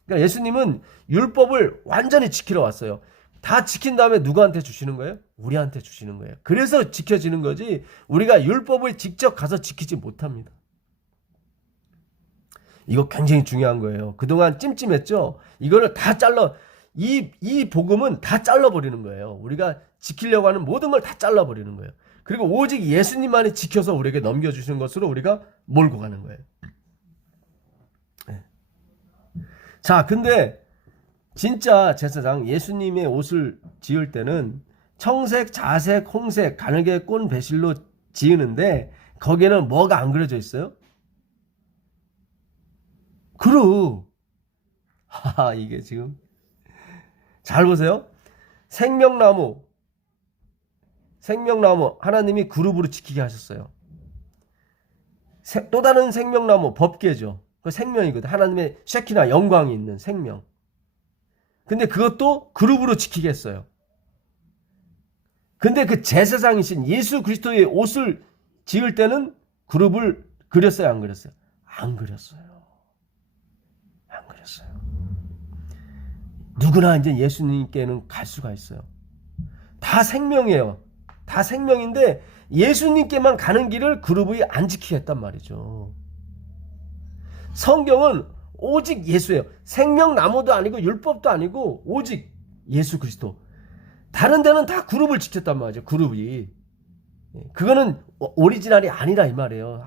그러니까 예수님은 율법을 완전히 지키러 왔어요. 다 지킨 다음에 누구한테 주시는 거예요? 우리한테 주시는 거예요. 그래서 지켜지는 거지 우리가 율법을 직접 가서 지키지 못합니다. 이거 굉장히 중요한 거예요. 그동안 찜찜했죠? 이거를 다 이 복음은 다 잘라버리는 거예요. 우리가 지키려고 하는 모든 걸 다 잘라버리는 거예요. 그리고 오직 예수님만이 지켜서 우리에게 넘겨주시는 것으로 우리가 몰고 가는 거예요. 네. 자, 근데 진짜 제사장 예수님의 옷을 지을 때는 청색, 자색, 홍색, 가늘게 꼰 배실로 지으는데 거기에는 뭐가 안 그려져 있어요? 그루. 이게 지금 잘 보세요. 생명나무 하나님이 그룹으로 지키게 하셨어요. 또 다른 생명나무 법궤죠. 그 생명이거든. 하나님의 쉐키나 영광이 있는 생명. 근데 그것도 그룹으로 지키게 했어요. 근데 그 제사장이신 예수 그리스도의 옷을 지을 때는 그룹을 그렸어요, 안 그렸어요? 안 그렸어요. 안 그렸어요. 누구나 이제 예수님께는 갈 수가 있어요. 다 생명이에요. 다 생명인데 예수님께만 가는 길을 그룹이 안 지키겠단 말이죠. 성경은 오직 예수예요. 생명나무도 아니고 율법도 아니고 오직 예수 그리스도. 다른 데는 다 그룹을 지켰단 말이죠. 그룹이. 그거는 오리지널이 아니라 이 말이에요.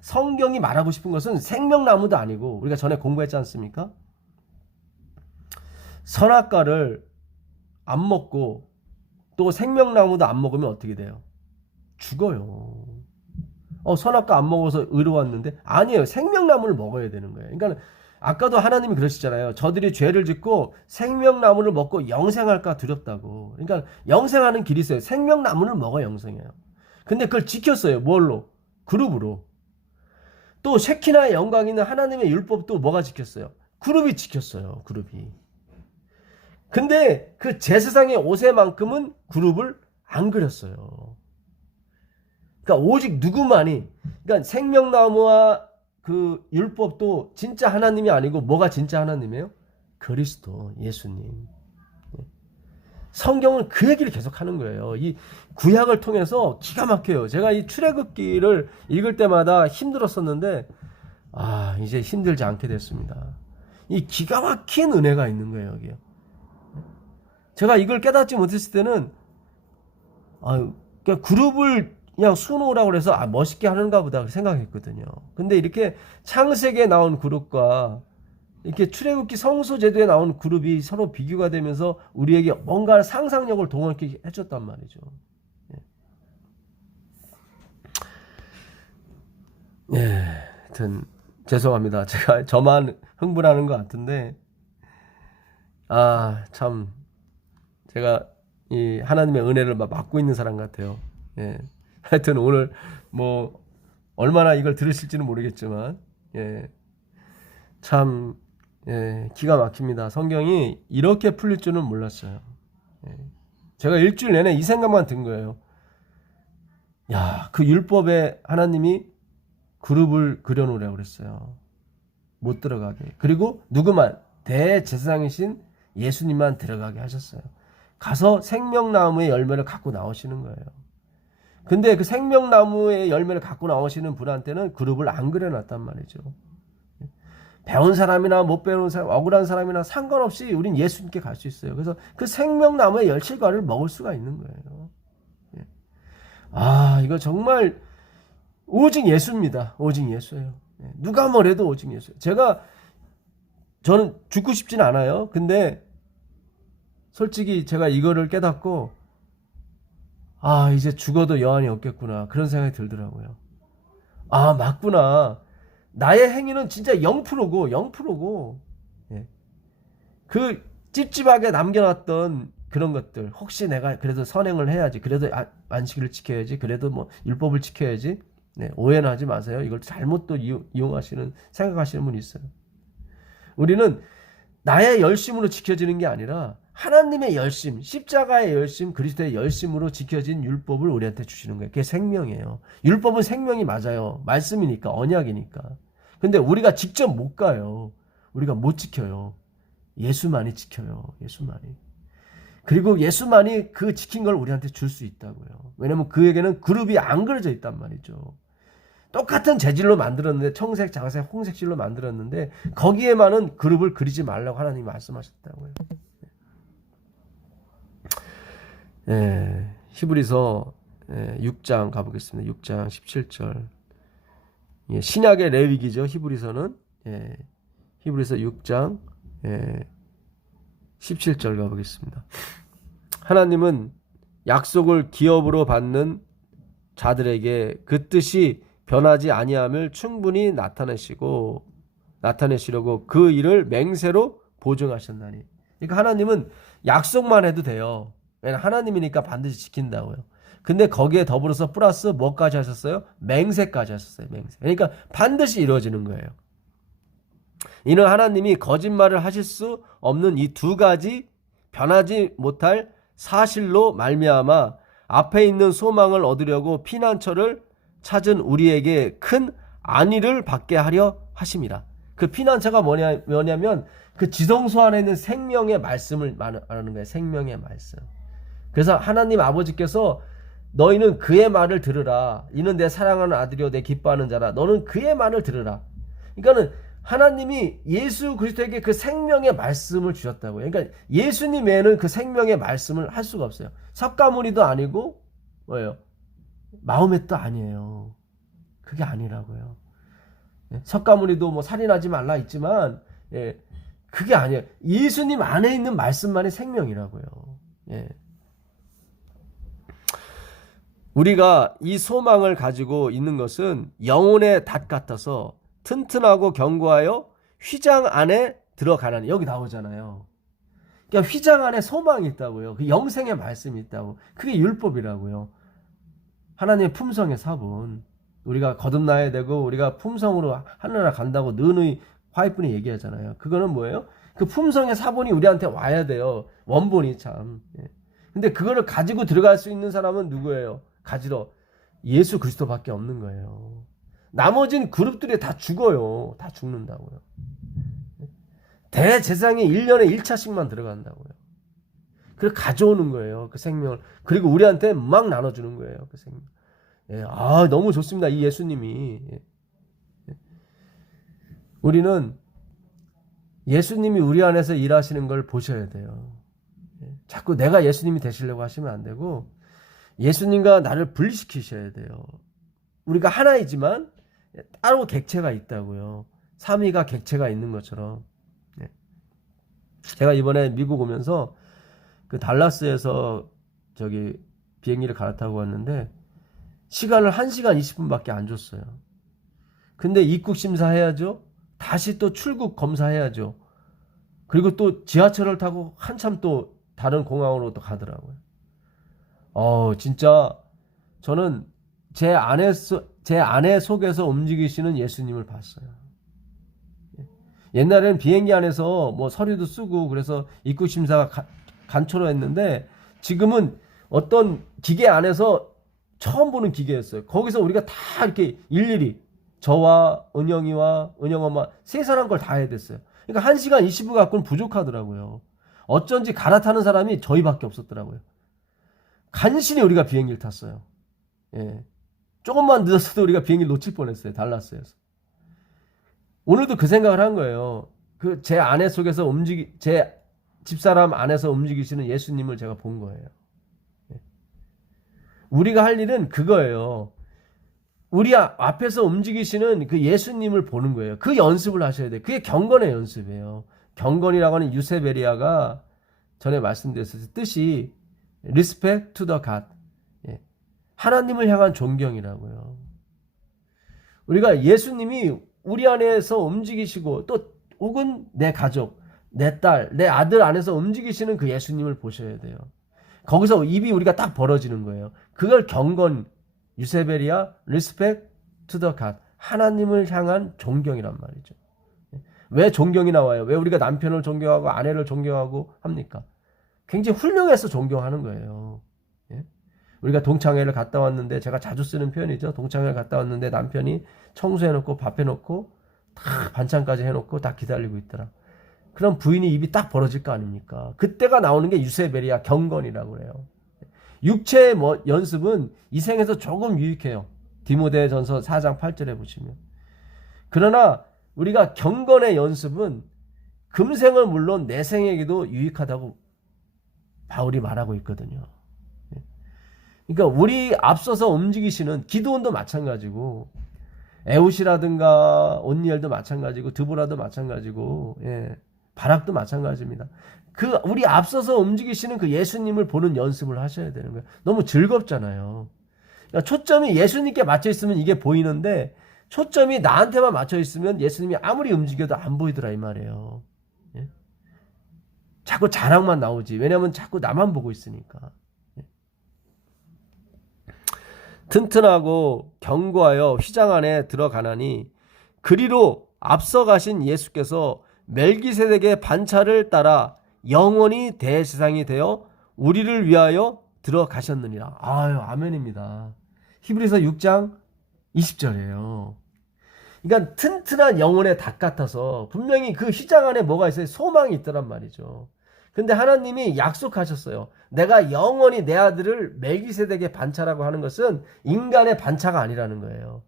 성경이 말하고 싶은 것은 생명나무도 아니고 우리가 전에 공부했지 않습니까? 선악과를 안 먹고 또 생명나무도 안 먹으면 어떻게 돼요? 죽어요. 선악과 안 먹어서 의로웠는데 아니에요. 생명나무를 먹어야 되는 거예요. 그러니까 아까도 하나님이 그러시잖아요. 저들이 죄를 짓고 생명나무를 먹고 영생할까 두렵다고. 그러니까 영생하는 길이 있어요. 생명나무를 먹어 영생해요. 근데 그걸 지켰어요. 뭘로? 그룹으로. 또 쉐키나의 영광 있는 하나님의 율법도 뭐가 지켰어요? 그룹이 지켰어요. 그룹이. 근데 그 제사장의 옷에만큼은 그룹을 안 그렸어요. 그러니까 오직 누구만이, 그러니까 생명나무와 그 율법도 진짜 하나님이 아니고 뭐가 진짜 하나님이에요? 그리스도, 예수님. 성경은 그 얘기를 계속 하는 거예요. 이 구약을 통해서 기가 막혀요. 제가 이 출애굽기를 읽을 때마다 힘들었었는데 이제 힘들지 않게 됐습니다. 이 기가 막힌 은혜가 있는 거예요, 여기에. 제가 이걸 깨닫지 못했을 때는 그냥 그룹을 그냥 수놓으라고 그래서 멋있게 하는가 보다 생각했거든요. 근데 이렇게 창세기에 나온 그룹과 이렇게 출애굽기 성소제도에 나온 그룹이 서로 비교가 되면서 우리에게 뭔가 상상력을 동원케 해줬단 말이죠. 하여튼 죄송합니다. 제가 저만 흥분하는 것 같은데 참 제가 이 하나님의 은혜를 맡고 있는 사람 같아요. 하여튼 오늘 뭐 얼마나 이걸 들으실지는 모르겠지만 참 기가 막힙니다. 성경이 이렇게 풀릴 줄은 몰랐어요. 제가 일주일 내내 이 생각만 든 거예요. 그 율법에 하나님이 그룹을 그려놓으라고 그랬어요. 못 들어가게. 그리고 누구만? 대제사장이신 예수님만 들어가게 하셨어요. 가서 생명나무의 열매를 갖고 나오시는 거예요. 근데 그 생명나무의 열매를 갖고 나오시는 분한테는 그룹을 안 그려놨단 말이죠. 배운 사람이나 못 배운 사람, 억울한 사람이나 상관없이 우린 예수님께 갈 수 있어요. 그래서 그 생명나무의 열실과를 먹을 수가 있는 거예요. 이거 정말 오직 예수입니다. 오직 예수예요. 누가 뭐래도 오직 예수예요. 저는 죽고 싶진 않아요. 근데 솔직히 제가 이거를 깨닫고 이제 죽어도 여한이 없겠구나 그런 생각이 들더라고요. 맞구나. 나의 행위는 진짜 0%고 0%고 그 찝찝하게 남겨놨던 그런 것들, 혹시 내가 그래도 선행을 해야지, 그래도 안식일을 지켜야지, 그래도 뭐 율법을 지켜야지, 오해는 하지 마세요. 이걸 잘못 또 이용하시는, 생각하시는 분이 있어요. 우리는 나의 열심으로 지켜지는 게 아니라 하나님의 열심, 십자가의 열심, 그리스도의 열심으로 지켜진 율법을 우리한테 주시는 거예요. 그게 생명이에요. 율법은 생명이 맞아요. 말씀이니까, 언약이니까. 근데 우리가 직접 못 가요. 우리가 못 지켜요. 예수만이 지켜요. 예수만이. 그리고 예수만이 그 지킨 걸 우리한테 줄 수 있다고요. 왜냐면 그에게는 그룹이 안 그려져 있단 말이죠. 똑같은 재질로 만들었는데, 청색, 장색, 홍색실로 만들었는데 거기에만은 그룹을 그리지 말라고 하나님이 말씀하셨다고요. 히브리서 6장 가보겠습니다. 6장 17절. 신약의 레위기죠. 히브리서는. 히브리서 6장 17절 가보겠습니다. 하나님은 약속을 기업으로 받는 자들에게 그 뜻이 변하지 아니함을 충분히 나타내시려고 그 일을 맹세로 보증하셨나니. 그러니까 하나님은 약속만 해도 돼요. 왜냐하면 하나님이니까 반드시 지킨다고요. 근데 거기에 더불어서 플러스 뭐까지 하셨어요? 맹세까지 하셨어요. 맹세. 그러니까 반드시 이루어지는 거예요. 이는 하나님이 거짓말을 하실 수 없는 이 두 가지 변하지 못할 사실로 말미암아 앞에 있는 소망을 얻으려고 피난처를 찾은 우리에게 큰 안위를 받게 하려 하심이라. 그 피난처가 뭐냐면 그 지성소 안에 있는 생명의 말씀을 말하는 거예요. 생명의 말씀. 그래서 하나님 아버지께서 너희는 그의 말을 들으라. 이는 내 사랑하는 아들이요 내 기뻐하는 자라. 너는 그의 말을 들으라. 그러니까는 하나님이 예수 그리스도에게 그 생명의 말씀을 주셨다고요. 그러니까 예수님 외에는 그 생명의 말씀을 할 수가 없어요. 석가모니도 아니고 뭐예요? 마호멧도 아니에요. 그게 아니라고요. 석가모니도 뭐 살인하지 말라 있지만 그게 아니에요. 예수님 안에 있는 말씀만이 생명이라고요. 우리가 이 소망을 가지고 있는 것은 영혼의 닷 같아서 튼튼하고 견고하여 휘장 안에 들어가나니. 여기 나오잖아요. 그러니까 휘장 안에 소망이 있다고요. 그 영생의 말씀이 있다고. 그게 율법이라고요. 하나님의 품성의 사본. 우리가 거듭나야 되고 우리가 품성으로 하늘나라 간다고 느의 화이트분이 얘기하잖아요. 그거는 뭐예요? 그 품성의 사본이 우리한테 와야 돼요. 원본이 참. 근데 그거를 가지고 들어갈 수 있는 사람은 누구예요? 가지러 예수 그리스도밖에 없는 거예요. 나머진 그룹들이 다 죽어요. 다 죽는다고요. 대제사장이 1년에 1차씩만 들어간다고요. 그걸 가져오는 거예요. 그 생명을. 그리고 우리한테 막 나눠주는 거예요. 그 생명. 예, 너무 좋습니다. 이 예수님이. 우리는 예수님이 우리 안에서 일하시는 걸 보셔야 돼요. 자꾸 내가 예수님이 되시려고 하시면 안 되고 예수님과 나를 분리시키셔야 돼요. 우리가 하나이지만 따로 객체가 있다고요. 삼위가 객체가 있는 것처럼. 제가 이번에 미국 오면서 그 달라스에서 비행기를 갈아타고 왔는데 시간을 1시간 20분밖에 안 줬어요. 근데 입국 심사해야죠. 다시 또 출국 검사해야죠. 그리고 또 지하철을 타고 한참 또 다른 공항으로 또 가더라고요. 진짜 저는 제 아내 속에서 움직이시는 예수님을 봤어요. 옛날에는 비행기 안에서 뭐 서류도 쓰고 그래서 입국 심사가 간초로했는데 지금은 어떤 기계 안에서 처음 보는 기계였어요. 거기서 우리가 다 이렇게 일일이 저와 은영이와 은영엄마 세 사람 걸 다 해야 됐어요. 그러니까 1시간 20분 갖고는 부족하더라고요. 어쩐지 갈아타는 사람이 저희밖에 없었더라고요. 간신히 우리가 비행기를 탔어요. 예. 조금만 늦었어도 우리가 비행기 놓칠 뻔했어요. 달라스에서. 오늘도 그 생각을 한 거예요. 제 아내 속에서 제 집사람 안에서 움직이시는 예수님을 제가 본 거예요. 우리가 할 일은 그거예요. 우리 앞에서 움직이시는 그 예수님을 보는 거예요. 그 연습을 하셔야 돼요. 그게 경건의 연습이에요. 경건이라고 하는 유세베리아가 전에 말씀드렸을 뜻이 respect to the God. 하나님을 향한 존경이라고요. 우리가 예수님이 우리 안에서 움직이시고 또 혹은 내 가족, 내 딸, 내 아들 안에서 움직이시는 그 예수님을 보셔야 돼요. 거기서 입이 우리가 딱 벌어지는 거예요. 그걸 경건, 유세베리아, respect to the God. 하나님을 향한 존경이란 말이죠. 왜 존경이 나와요? 왜 우리가 남편을 존경하고 아내를 존경하고 합니까? 굉장히 훌륭해서 존경하는 거예요. 우리가 동창회를 갔다 왔는데 제가 자주 쓰는 표현이죠. 동창회를 갔다 왔는데 남편이 청소해놓고 밥 해놓고 다 반찬까지 해놓고 다 기다리고 있더라. 그럼 부인이 입이 딱 벌어질 거 아닙니까? 그때가 나오는 게 유세베리아 경건이라고 해요. 육체의 연습은 이 생에서 조금 유익해요. 디모데전서 4장 8절에 보시면. 그러나 우리가 경건의 연습은 금생은 물론 내생에게도 유익하다고 바울이 말하고 있거든요. 그러니까 우리 앞서서 움직이시는 기드온도 마찬가지고 에웃이라든가 온니엘도 마찬가지고 드보라도 마찬가지고 바락도 마찬가지입니다. 우리 앞서서 움직이시는 그 예수님을 보는 연습을 하셔야 되는 거예요. 너무 즐겁잖아요. 그러니까 초점이 예수님께 맞춰 있으면 이게 보이는데 초점이 나한테만 맞춰 있으면 예수님이 아무리 움직여도 안 보이더라 이 말이에요. 자꾸 자랑만 나오지. 왜냐하면 자꾸 나만 보고 있으니까. 튼튼하고 견고하여 휘장 안에 들어가나니 그리로 앞서가신 예수께서 멜기세덱의 반차를 따라 영원히 대제사장이 되어 우리를 위하여 들어가셨느니라. 아멘입니다. 히브리서 6장 20절이에요. 그러니까 튼튼한 영혼의 닭 같아서 분명히 그 휘장 안에 뭐가 있어요? 소망이 있더란 말이죠. 근데 하나님이 약속하셨어요. 내가 영원히 내 아들을 멜기세덱의 반차라고 하는 것은 인간의 반차가 아니라는 거예요.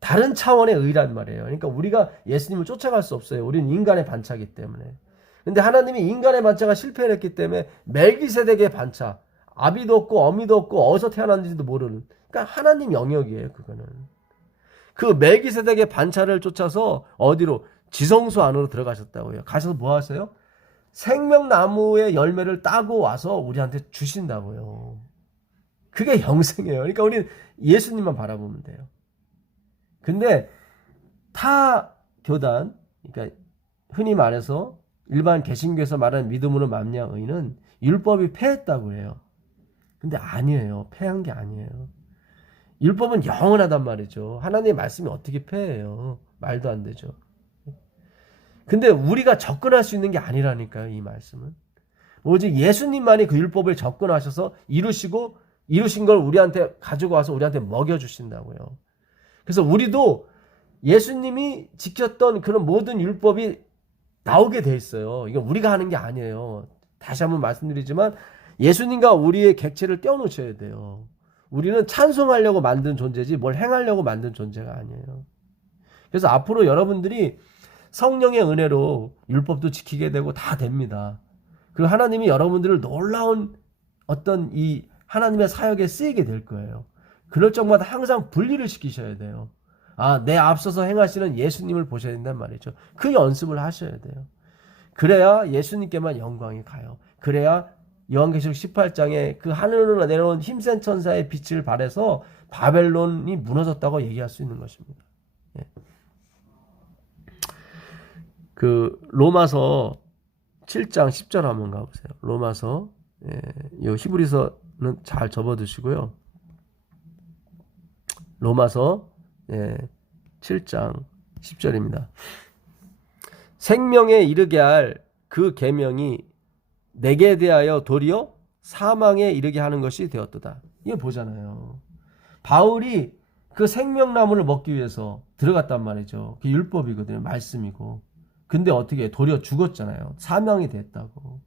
다른 차원의 의란 말이에요. 그러니까 우리가 예수님을 쫓아갈 수 없어요. 우리는 인간의 반차이기 때문에. 근데 하나님이 인간의 반차가 실패를 했기 때문에 멜기세덱의 반차, 아비도 없고 어미도 없고 어디서 태어났는지도 모르는, 그러니까 하나님 영역이에요. 그거는. 그 멜기세덱의 반차를 쫓아서 어디로? 지성소 안으로 들어가셨다고요. 가셔서 뭐 하세요? 생명나무의 열매를 따고 와서 우리한테 주신다고요. 그게 영생이에요. 그러니까 우리는 예수님만 바라보면 돼요. 근데 타 교단, 그러니까 흔히 말해서 일반 개신교에서 말하는 믿음으로 말미암은 의는 율법이 패했다고 해요. 근데 아니에요. 패한 게 아니에요. 율법은 영원하단 말이죠. 하나님의 말씀이 어떻게 패해요? 말도 안 되죠. 근데 우리가 접근할 수 있는 게 아니라니까요. 이 말씀은. 오직 예수님만이 그 율법을 접근하셔서 이루신 걸 우리한테 가지고 와서 우리한테 먹여주신다고요. 그래서 우리도 예수님이 지켰던 그런 모든 율법이 나오게 돼 있어요. 이건 우리가 하는 게 아니에요. 다시 한번 말씀드리지만 예수님과 우리의 객체를 떼어놓으셔야 돼요. 우리는 찬송하려고 만든 존재지 뭘 행하려고 만든 존재가 아니에요. 그래서 앞으로 여러분들이 성령의 은혜로 율법도 지키게 되고 다 됩니다. 그리고 하나님이 여러분들을 놀라운 어떤 이 하나님의 사역에 쓰이게 될 거예요. 그럴 적마다 항상 분리를 시키셔야 돼요. 내 앞서서 행하시는 예수님을 보셔야 된단 말이죠. 그 연습을 하셔야 돼요. 그래야 예수님께만 영광이 가요. 그래야 요한계시록 18장에 그 하늘으로 내려온 힘센 천사의 빛을 발해서 바벨론이 무너졌다고 얘기할 수 있는 것입니다. 예. 그 로마서 7장 10절 한번 가보세요. 로마서, 요 히브리서는 잘 접어두시고요. 로마서 7장 10절입니다. 생명에 이르게 할 그 계명이 내게 대하여 도리어 사망에 이르게 하는 것이 되었도다. 이거 보잖아요. 바울이 그 생명나무를 먹기 위해서 들어갔단 말이죠. 그게 율법이거든요. 말씀이고. 근데 어떻게 해? 도리어 죽었잖아요. 사망이 됐다고.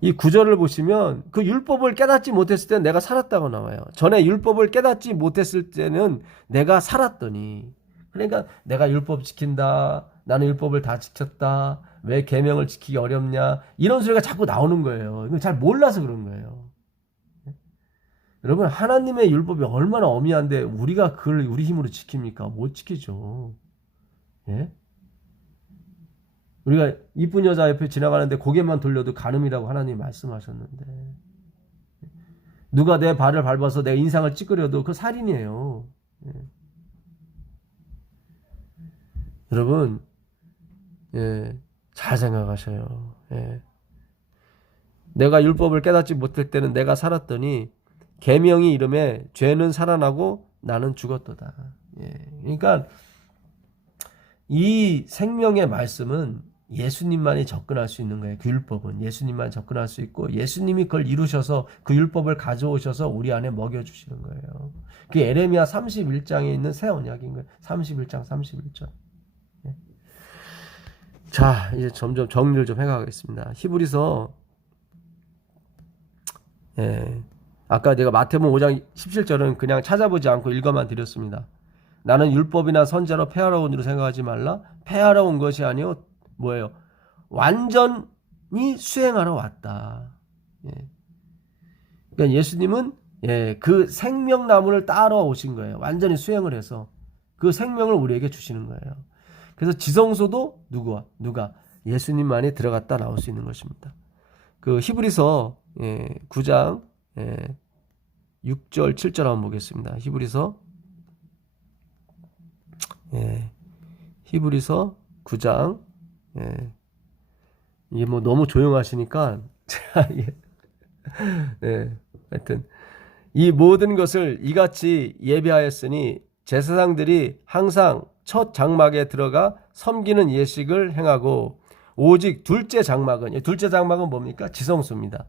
이 구절을 보시면 그 율법을 깨닫지 못했을 때는 내가 살았다고 나와요. 전에 율법을 깨닫지 못했을 때는 내가 살았더니, 그러니까 내가 율법 지킨다, 나는 율법을 다 지켰다, 왜 계명을 지키기 어렵냐, 이런 소리가 자꾸 나오는 거예요. 이거 잘 몰라서 그런 거예요. 여러분, 하나님의 율법이 얼마나 어미한데 우리가 그걸 우리 힘으로 지킵니까? 못 지키죠. 예? 우리가 이쁜 여자 옆에 지나가는데 고개만 돌려도 간음이라고 하나님이 말씀하셨는데, 누가 내 발을 밟아서 내 인상을 찌그려도 그 살인이에요. 예. 여러분, 잘 생각하셔요. 내가 율법을 깨닫지 못할 때는 내가 살았더니 계명이 이름에 죄는 살아나고 나는 죽었도다. 그러니까 이 생명의 말씀은 예수님만이 접근할 수 있는 거예요. 그 율법은 예수님만 접근할 수 있고 예수님이 그걸 이루셔서 그 율법을 가져오셔서 우리 안에 먹여주시는 거예요. 그게 에레미야 31장에 있는 새 언약인 거예요. 31장 31절. 자, 이제 점점 정리를 좀 해가겠습니다. 히브리서, 아까 내가 마태복음 5장 17절은 그냥 찾아보지 않고 읽어만 드렸습니다. 나는 율법이나 선자로 폐하러 온 줄 생각하지 말라. 폐하러 온 것이 아니요 뭐예요? 완전히 수행하러 왔다. 그러니까 예수님은 그 생명나무를 따러 오신 거예요. 완전히 수행을 해서 그 생명을 우리에게 주시는 거예요. 그래서 지성소도 누가 예수님만이 들어갔다 나올 수 있는 것입니다. 그 히브리서 9장 6절 7절 한번 보겠습니다. 히브리서 9장 이게 뭐 너무 조용하시니까 하여튼 이 모든 것을 이같이 예배하였으니 제사장들이 항상 첫 장막에 들어가 섬기는 예식을 행하고 오직 둘째 장막은 뭡니까? 지성소입니다.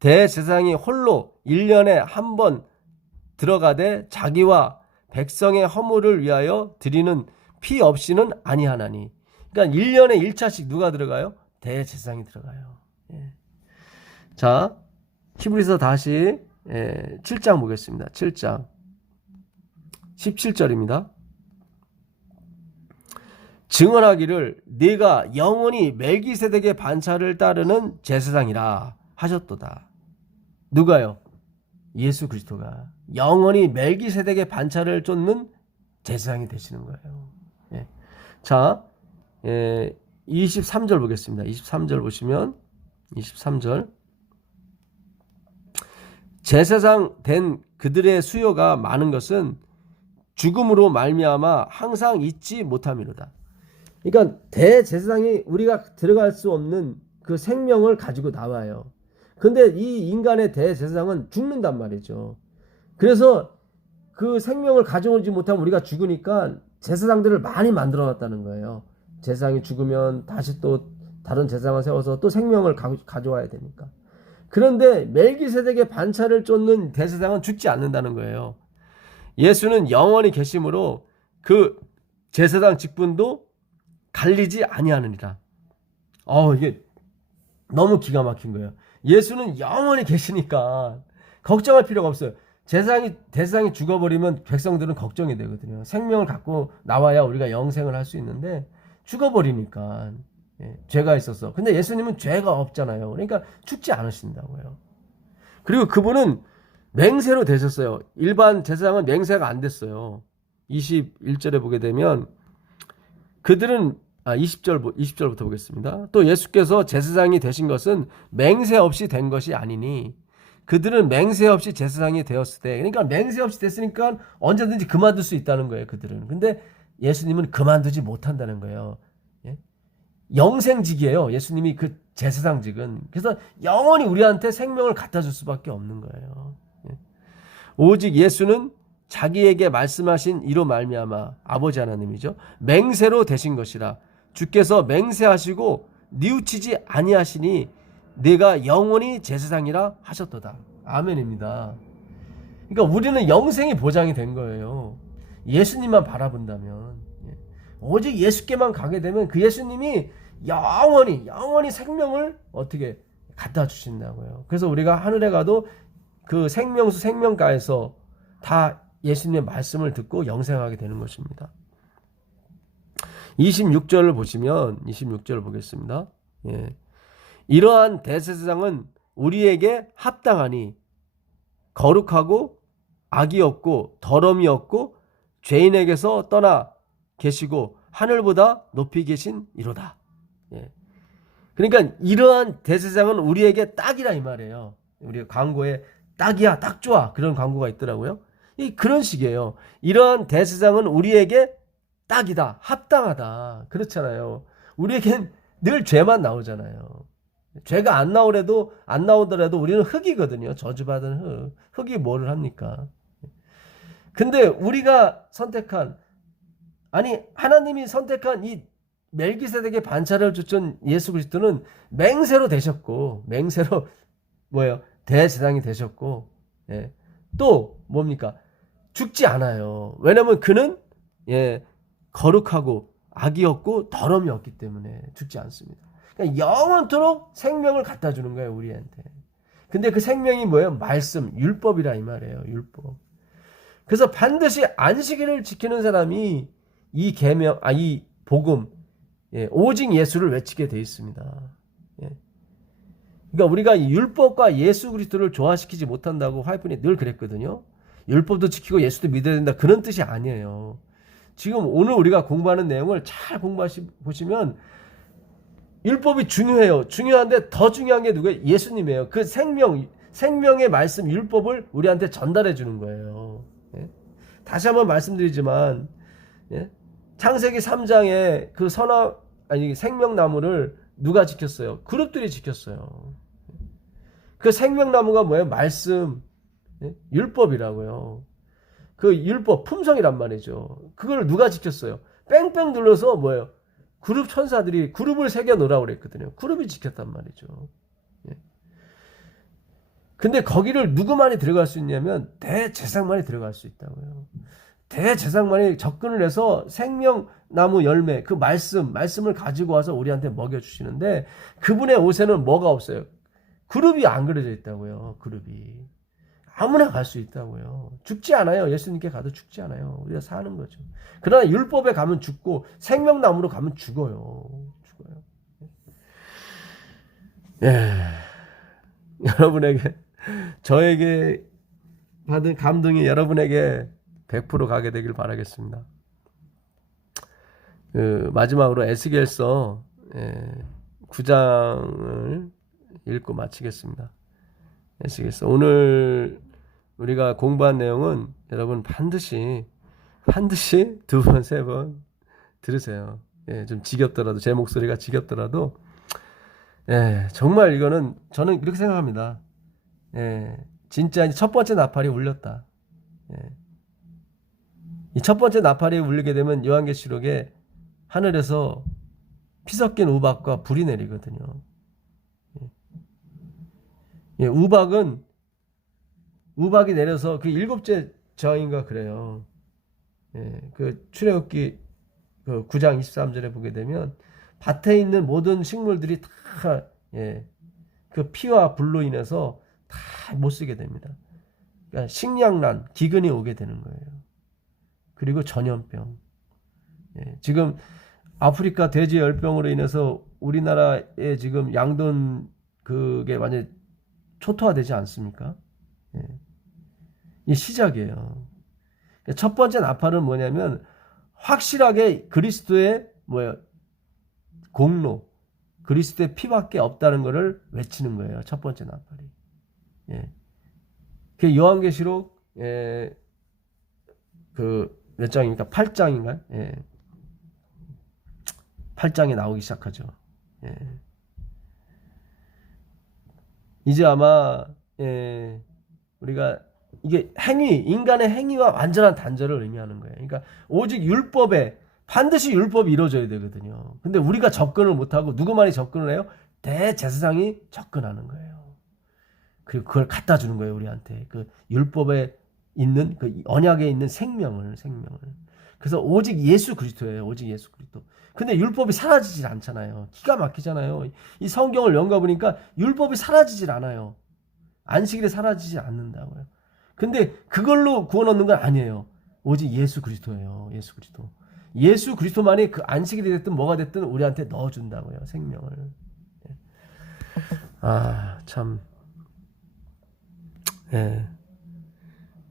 대제사장이 홀로 1년에 한 번 들어가되 자기와 백성의 허물을 위하여 드리는 피 없이는 아니하나니. 그러니까 1년에 1차씩 누가 들어가요? 대제사장이 들어가요. 자, 히브리서 다시 7장 보겠습니다. 7장 17절입니다. 증언하기를 네가 영원히 멜기세덱의 반차를 따르는 제사장이라 하셨도다. 누가요? 예수 그리스도가 영원히 멜기세덱의 반차를 쫓는 제사장이 되시는 거예요. 자, 23절 보겠습니다. 23절 보시면 23절 제사장 된 그들의 수요가 많은 것은 죽음으로 말미암아 항상 잊지 못함이로다. 그러니까 대제사장이 우리가 들어갈 수 없는 그 생명을 가지고 나와요. 근데 이 인간의 대제사장은 죽는단 말이죠. 그래서 그 생명을 가져오지 못하면 우리가 죽으니까 제사장들을 많이 만들어 놨다는 거예요. 제사장이 죽으면 다시 또 다른 제사장을 세워서 또 생명을 가져와야 되니까. 그런데 멜기세덱의 반차를 쫓는 대제사장은 죽지 않는다는 거예요. 예수는 영원히 계심으로 그 제사장 직분도 갈리지 아니하느니라. 이게 너무 기가 막힌 거예요. 예수는 영원히 계시니까 걱정할 필요가 없어요. 대제사장이 죽어버리면 백성들은 걱정이 되거든요. 생명을 갖고 나와야 우리가 영생을 할 수 있는데 죽어버리니까 죄가 있어서. 근데 예수님은 죄가 없잖아요. 그러니까 죽지 않으신다고요. 그리고 그분은 맹세로 되셨어요. 일반 제사장은 맹세가 안 됐어요. 21절에 보게 되면 그들은 20절부터 보겠습니다. 또 예수께서 제사장이 되신 것은 맹세 없이 된 것이 아니니 그들은 맹세 없이 제사장이 되었을 때, 그러니까 맹세 없이 됐으니까 언제든지 그만둘 수 있다는 거예요. 그들은. 근데 예수님은 그만두지 못한다는 거예요. 영생직이에요. 예수님이 그 제사장직은. 그래서 영원히 우리한테 생명을 갖다 줄 수밖에 없는 거예요. 오직 예수는 자기에게 말씀하신 이로 말미암아, 아버지 하나님이죠, 맹세로 되신 것이라. 주께서 맹세하시고 뉘우치지 아니하시니 내가 영원히 제사장이라 하셨도다. 아멘입니다. 그러니까 우리는 영생이 보장이 된 거예요. 예수님만 바라본다면. 오직 예수께만 가게 되면 그 예수님이 영원히 생명을 어떻게 갖다 주신다고요. 그래서 우리가 하늘에 가도 그 생명수 생명가에서 다 예수님의 말씀을 듣고 영생하게 되는 것입니다. 26절을 보시면 26절을 보겠습니다. 이러한 대제사장은 우리에게 합당하니 거룩하고 악이 없고 더러움이 없고 죄인에게서 떠나 계시고 하늘보다 높이 계신 이로다. 그러니까 이러한 대제사장은 우리에게 딱이라 이 말이에요. 우리 광고에 딱이야, 딱 좋아, 그런 광고가 있더라고요. 그런 식이에요. 이러한 대제사장은 우리에게 딱이다, 합당하다. 그렇잖아요. 우리에겐 늘 죄만 나오잖아요. 죄가 안 나오더라도 우리는 흙이거든요. 저주받은 흙이 뭐를 합니까? 근데 우리가 하나님이 선택한 이 멜기세덱의 반차를 쫓은 예수 그리스도는 맹세로 되셨고, 맹세로 대제사장이 되셨고, 또 뭡니까? 죽지 않아요. 왜냐하면 그는 거룩하고 악이 없고 더러움이 없기 때문에 죽지 않습니다. 그러니까 영원토록 생명을 갖다 주는 거예요, 우리한테. 근데 그 생명이 뭐예요? 말씀, 율법이라 이 말이에요. 율법. 그래서 반드시 안식일을 지키는 사람이 이 복음, 오직 예수를 외치게 돼 있습니다. 그러니까 우리가 율법과 예수 그리스도를 조화시키지 못한다고 화이프니 늘 그랬거든요. 율법도 지키고 예수도 믿어야 된다, 그런 뜻이 아니에요. 지금 오늘 우리가 공부하는 내용을 잘 보시면 율법이 중요해요. 중요한데 더 중요한 게 누구예요? 예수님이에요. 그 생명의 말씀, 율법을 우리한테 전달해 주는 거예요. 다시 한번 말씀드리지만, 창세기 3장에 그 생명나무를 누가 지켰어요? 그룹들이 지켰어요. 그 생명나무가 뭐예요? 말씀, 율법이라고요. 그 율법, 품성이란 말이죠. 그걸 누가 지켰어요? 뺑뺑 눌러서 그룹 천사들이 그룹을 새겨 놓으라고 그랬거든요. 그룹이 지켰단 말이죠. 근데 거기를 누구만이 들어갈 수 있냐면 대제사장만이 들어갈 수 있다고요. 대제사장만이 접근을 해서 생명나무 열매, 그 말씀을 가지고 와서 우리한테 먹여주시는데, 그분의 옷에는 뭐가 없어요? 그룹이 안 그려져 있다고요. 그룹이. 아무나 갈 수 있다고요. 죽지 않아요. 예수님께 가도 죽지 않아요. 우리가 사는 거죠. 그러나 율법에 가면 죽고 생명나무로 가면 죽어요. 저에게 받은 감동이 여러분에게 100% 가게 되길 바라겠습니다. 마지막으로 에스겔서 9장을 읽고 마치겠습니다. 에스겔서. 오늘 우리가 공부한 내용은 여러분 반드시 두 번, 세 번 들으세요. 예, 좀 지겹더라도, 제 목소리가 지겹더라도, 예, 정말 이거는 저는 이렇게 생각합니다. 예, 진짜 첫 번째 나팔이 울렸다. 예. 이 첫 번째 나팔이 울리게 되면 요한계시록에 하늘에서 피 섞인 우박과 불이 내리거든요. 예, 우박이 내려서 그 일곱째 저인가 그래요. 예, 그 출애굽기 그 9장 23절에 보게 되면 밭에 있는 모든 식물들이 다 예, 그 피와 불로 인해서 다 못 쓰게 됩니다. 그러니까 식량난, 기근이 오게 되는 거예요. 그리고 전염병. 예, 지금 아프리카 돼지 열병으로 인해서 우리나라에 지금 양돈 그게 완전 초토화되지 않습니까? 예. 이 시작이에요. 첫 번째 나팔은 뭐냐면 확실하게 그리스도의 공로, 그리스도의 피밖에 없다는 것을 외치는 거예요. 첫 번째 나팔이. 예. 그 요한계시록 그 몇 장입니까? 8장인가요? 예. 8장에 나오기 시작하죠. 예. 이제 아마 우리가 이게 인간의 행위와 완전한 단절을 의미하는 거예요. 그러니까 오직 율법에 반드시 율법이 이루어져야 되거든요. 근데 우리가 접근을 못하고 누구만이 접근을 해요? 대제사장이 접근하는 거예요. 그리고 그걸 갖다 주는 거예요, 우리한테. 그 율법에 있는 그 언약에 있는 생명을. 그래서 오직 예수 그리스도예요. 오직 예수 그리스도. 근데 율법이 사라지질 않잖아요. 기가 막히잖아요. 이 성경을 연가 보니까 율법이 사라지질 않아요. 안식일에 사라지지 않는다고요. 근데 그걸로 구원 얻는 건 아니에요. 오직 예수 그리스도예요. 예수 그리스도. 예수 그리스도만이 그 안식일이 됐든 뭐가 됐든 우리한테 넣어준다고요. 생명을. 아, 참. 예.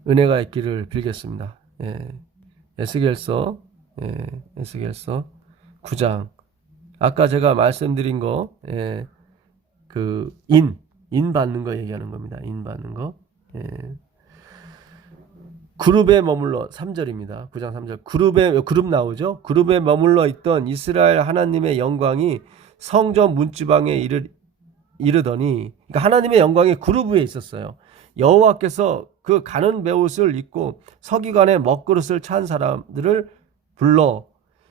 은혜가 있기를 빌겠습니다. 예. 에스겔서 9장. 아까 제가 말씀드린 거, 그 인 받는 거 얘기하는 겁니다. 인 받는 거. 예. 그룹에 머물러 3절입니다. 9장 3절. 그룹 나오죠? 그룹에 머물러 있던 이스라엘 하나님의 영광이 성전 문지방에 이르더니, 그러니까 하나님의 영광이 그룹 위에 있었어요. 여호와께서 그 가는 베옷을 입고 서기관의 먹그릇을 찬 사람들을 불러.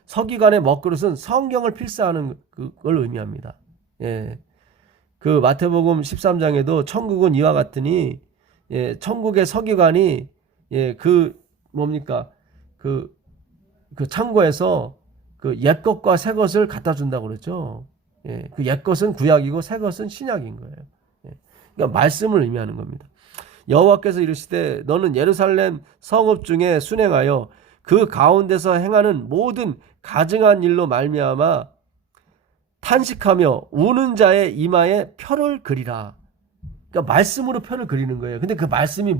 서기관의 먹그릇은 성경을 필사하는 걸 의미합니다. 예. 그 마태복음 13장에도 천국은 이와 같으니, 예, 천국의 서기관이 그 창고에서 그 옛것과 새것을 갖다 준다고 그랬죠. 예, 그 옛것은 구약이고 새것은 신약인 거예요. 예, 그러니까 말씀을 의미하는 겁니다. 여호와께서 이르시되 너는 예루살렘 성읍 중에 순행하여 그 가운데서 행하는 모든 가증한 일로 말미암아 탄식하며 우는 자의 이마에 표를 그리라. 그러니까 말씀으로 표를 그리는 거예요. 근데 그 말씀이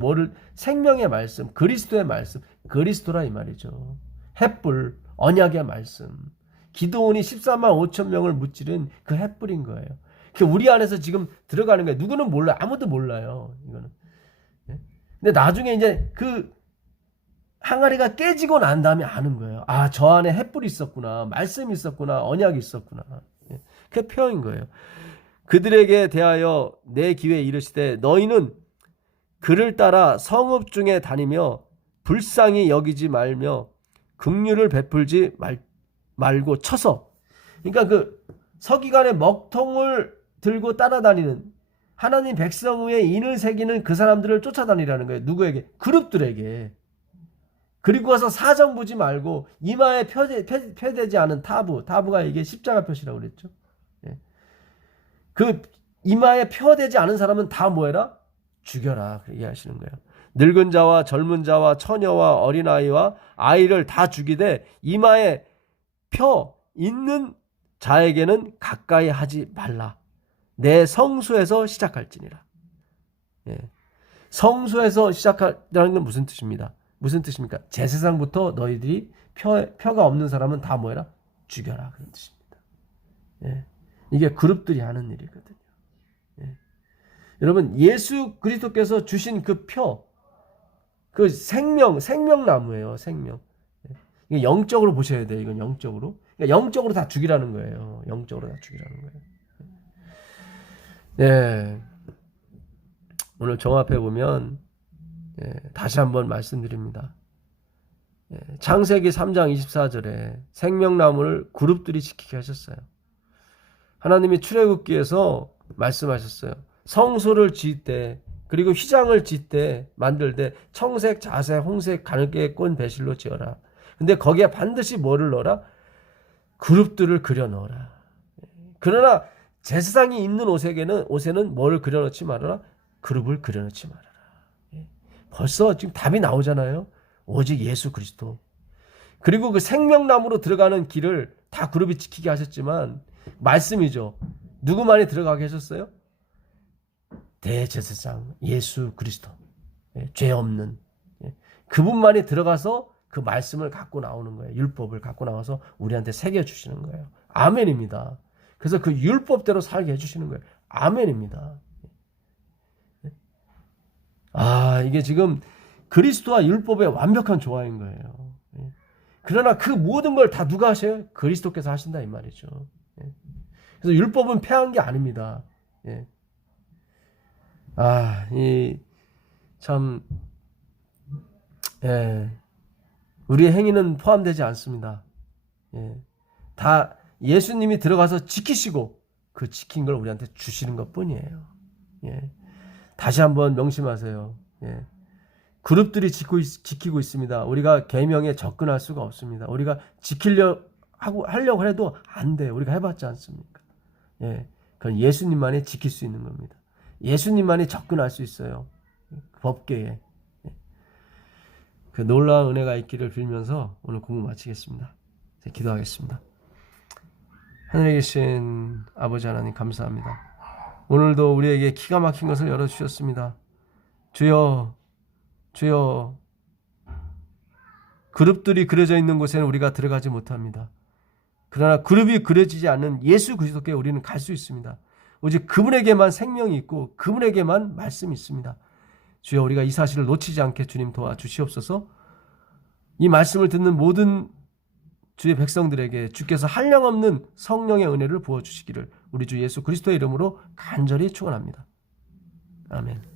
생명의 말씀, 그리스도의 말씀, 그리스도라 이 말이죠. 햇불, 언약의 말씀. 기드온이 14만 5천 명을 무찌른 그 햇불인 거예요. 우리 안에서 지금 들어가는 거예요. 누구는 몰라요. 아무도 몰라요. 이거는. 근데 나중에 이제 그 항아리가 깨지고 난 다음에 아는 거예요. 아, 저 안에 햇불이 있었구나. 말씀이 있었구나. 언약이 있었구나. 그게 표현인 거예요. 그들에게 대하여 내 귀에 이르시되 너희는 그를 따라 성읍 중에 다니며 불쌍히 여기지 말며 긍휼을 베풀지 말고 쳐서. 그러니까 그 서기관의 먹통을 들고 따라다니는 하나님 백성 위에 인을 새기는 그 사람들을 쫓아다니라는 거예요. 누구에게? 그룹들에게. 그리고 와서 사정 보지 말고 이마에 펴되지 않은 타부가 이게 십자가 표시라고 그랬죠. 예. 그 이마에 펴되지 않은 사람은 다 뭐해라? 죽여라. 그렇게 하시는 거예요. 늙은 자와 젊은 자와 처녀와 어린아이와 아이를 다 죽이되 이마에 펴 있는 자에게는 가까이 하지 말라. 내 성소에서 시작할지니라. 예. 성소에서 시작하라는 건 무슨 뜻입니다? 무슨 뜻입니까? 제사장부터 너희들이 표가 없는 사람은 다 뭐해라? 죽여라. 그런 뜻입니다. 예. 이게 그룹들이 하는 일이거든요. 예. 여러분 예수 그리스도께서 주신 그 표, 그 생명나무예요. 생명. 이거 영적으로 보셔야 돼요. 이건 영적으로. 그러니까 영적으로 다 죽이라는 거예요. 영적으로 다 죽이라는 거예요. 예. 오늘 종합해 보면 다시 한번 말씀드립니다. 창세기 3장 24절에 생명나무를 그룹들이 지키게 하셨어요. 하나님이 출애굽기에서 말씀하셨어요. 성소를 지을 때 그리고 휘장을 지을 때 만들 때 청색, 자색, 홍색, 가늘게 꼰 배실로 지어라. 근데 거기에 반드시 뭐를 넣어라? 그룹들을 그려 넣어라. 그러나 제사장이 입는 옷에는 뭐를 그려 넣지 말아라? 그룹을 그려 넣지 말아라. 벌써 지금 답이 나오잖아요. 오직 예수 그리스도. 그리고 그 생명나무로 들어가는 길을 다 그룹이 지키게 하셨지만 말씀이죠. 누구만이 들어가게 하셨어요? 대제사장 예수 그리스도. 죄 없는 그분만이 들어가서 그 말씀을 갖고 나오는 거예요. 율법을 갖고 나와서 우리한테 새겨주시는 거예요. 아멘입니다. 그래서 그 율법대로 살게 해주시는 거예요. 아멘입니다. 이게 지금 그리스도와 율법의 완벽한 조화인 거예요. 그러나 그 모든 걸 다 누가 하셔요? 그리스도께서 하신다 이 말이죠. 그래서 율법은 폐한 게 아닙니다. 우리의 행위는 포함되지 않습니다. 다 예수님이 들어가서 지키시고 그 지킨 걸 우리한테 주시는 것 뿐이에요. 다시 한번 명심하세요. 그룹들이 지키고 있습니다. 우리가 계명에 접근할 수가 없습니다. 우리가 하려고 해도 안 돼요. 우리가 해봤지 않습니까? 그건 예수님만이 지킬 수 있는 겁니다. 예수님만이 접근할 수 있어요. 법궤에. 그 놀라운 은혜가 있기를 빌면서 오늘 공부 마치겠습니다. 기도하겠습니다. 하늘에 계신 아버지 하나님 감사합니다. 오늘도 우리에게 기가 막힌 것을 열어주셨습니다. 주여 그룹들이 그려져 있는 곳에는 우리가 들어가지 못합니다. 그러나 그룹이 그려지지 않는 예수 그리스도께 우리는 갈 수 있습니다. 오직 그분에게만 생명이 있고 그분에게만 말씀이 있습니다. 주여 우리가 이 사실을 놓치지 않게 주님 도와주시옵소서. 이 말씀을 듣는 모든 주의 백성들에게 주께서 한량없는 성령의 은혜를 부어주시기를 우리 주 예수 그리스도의 이름으로 간절히 축원합니다. 아멘.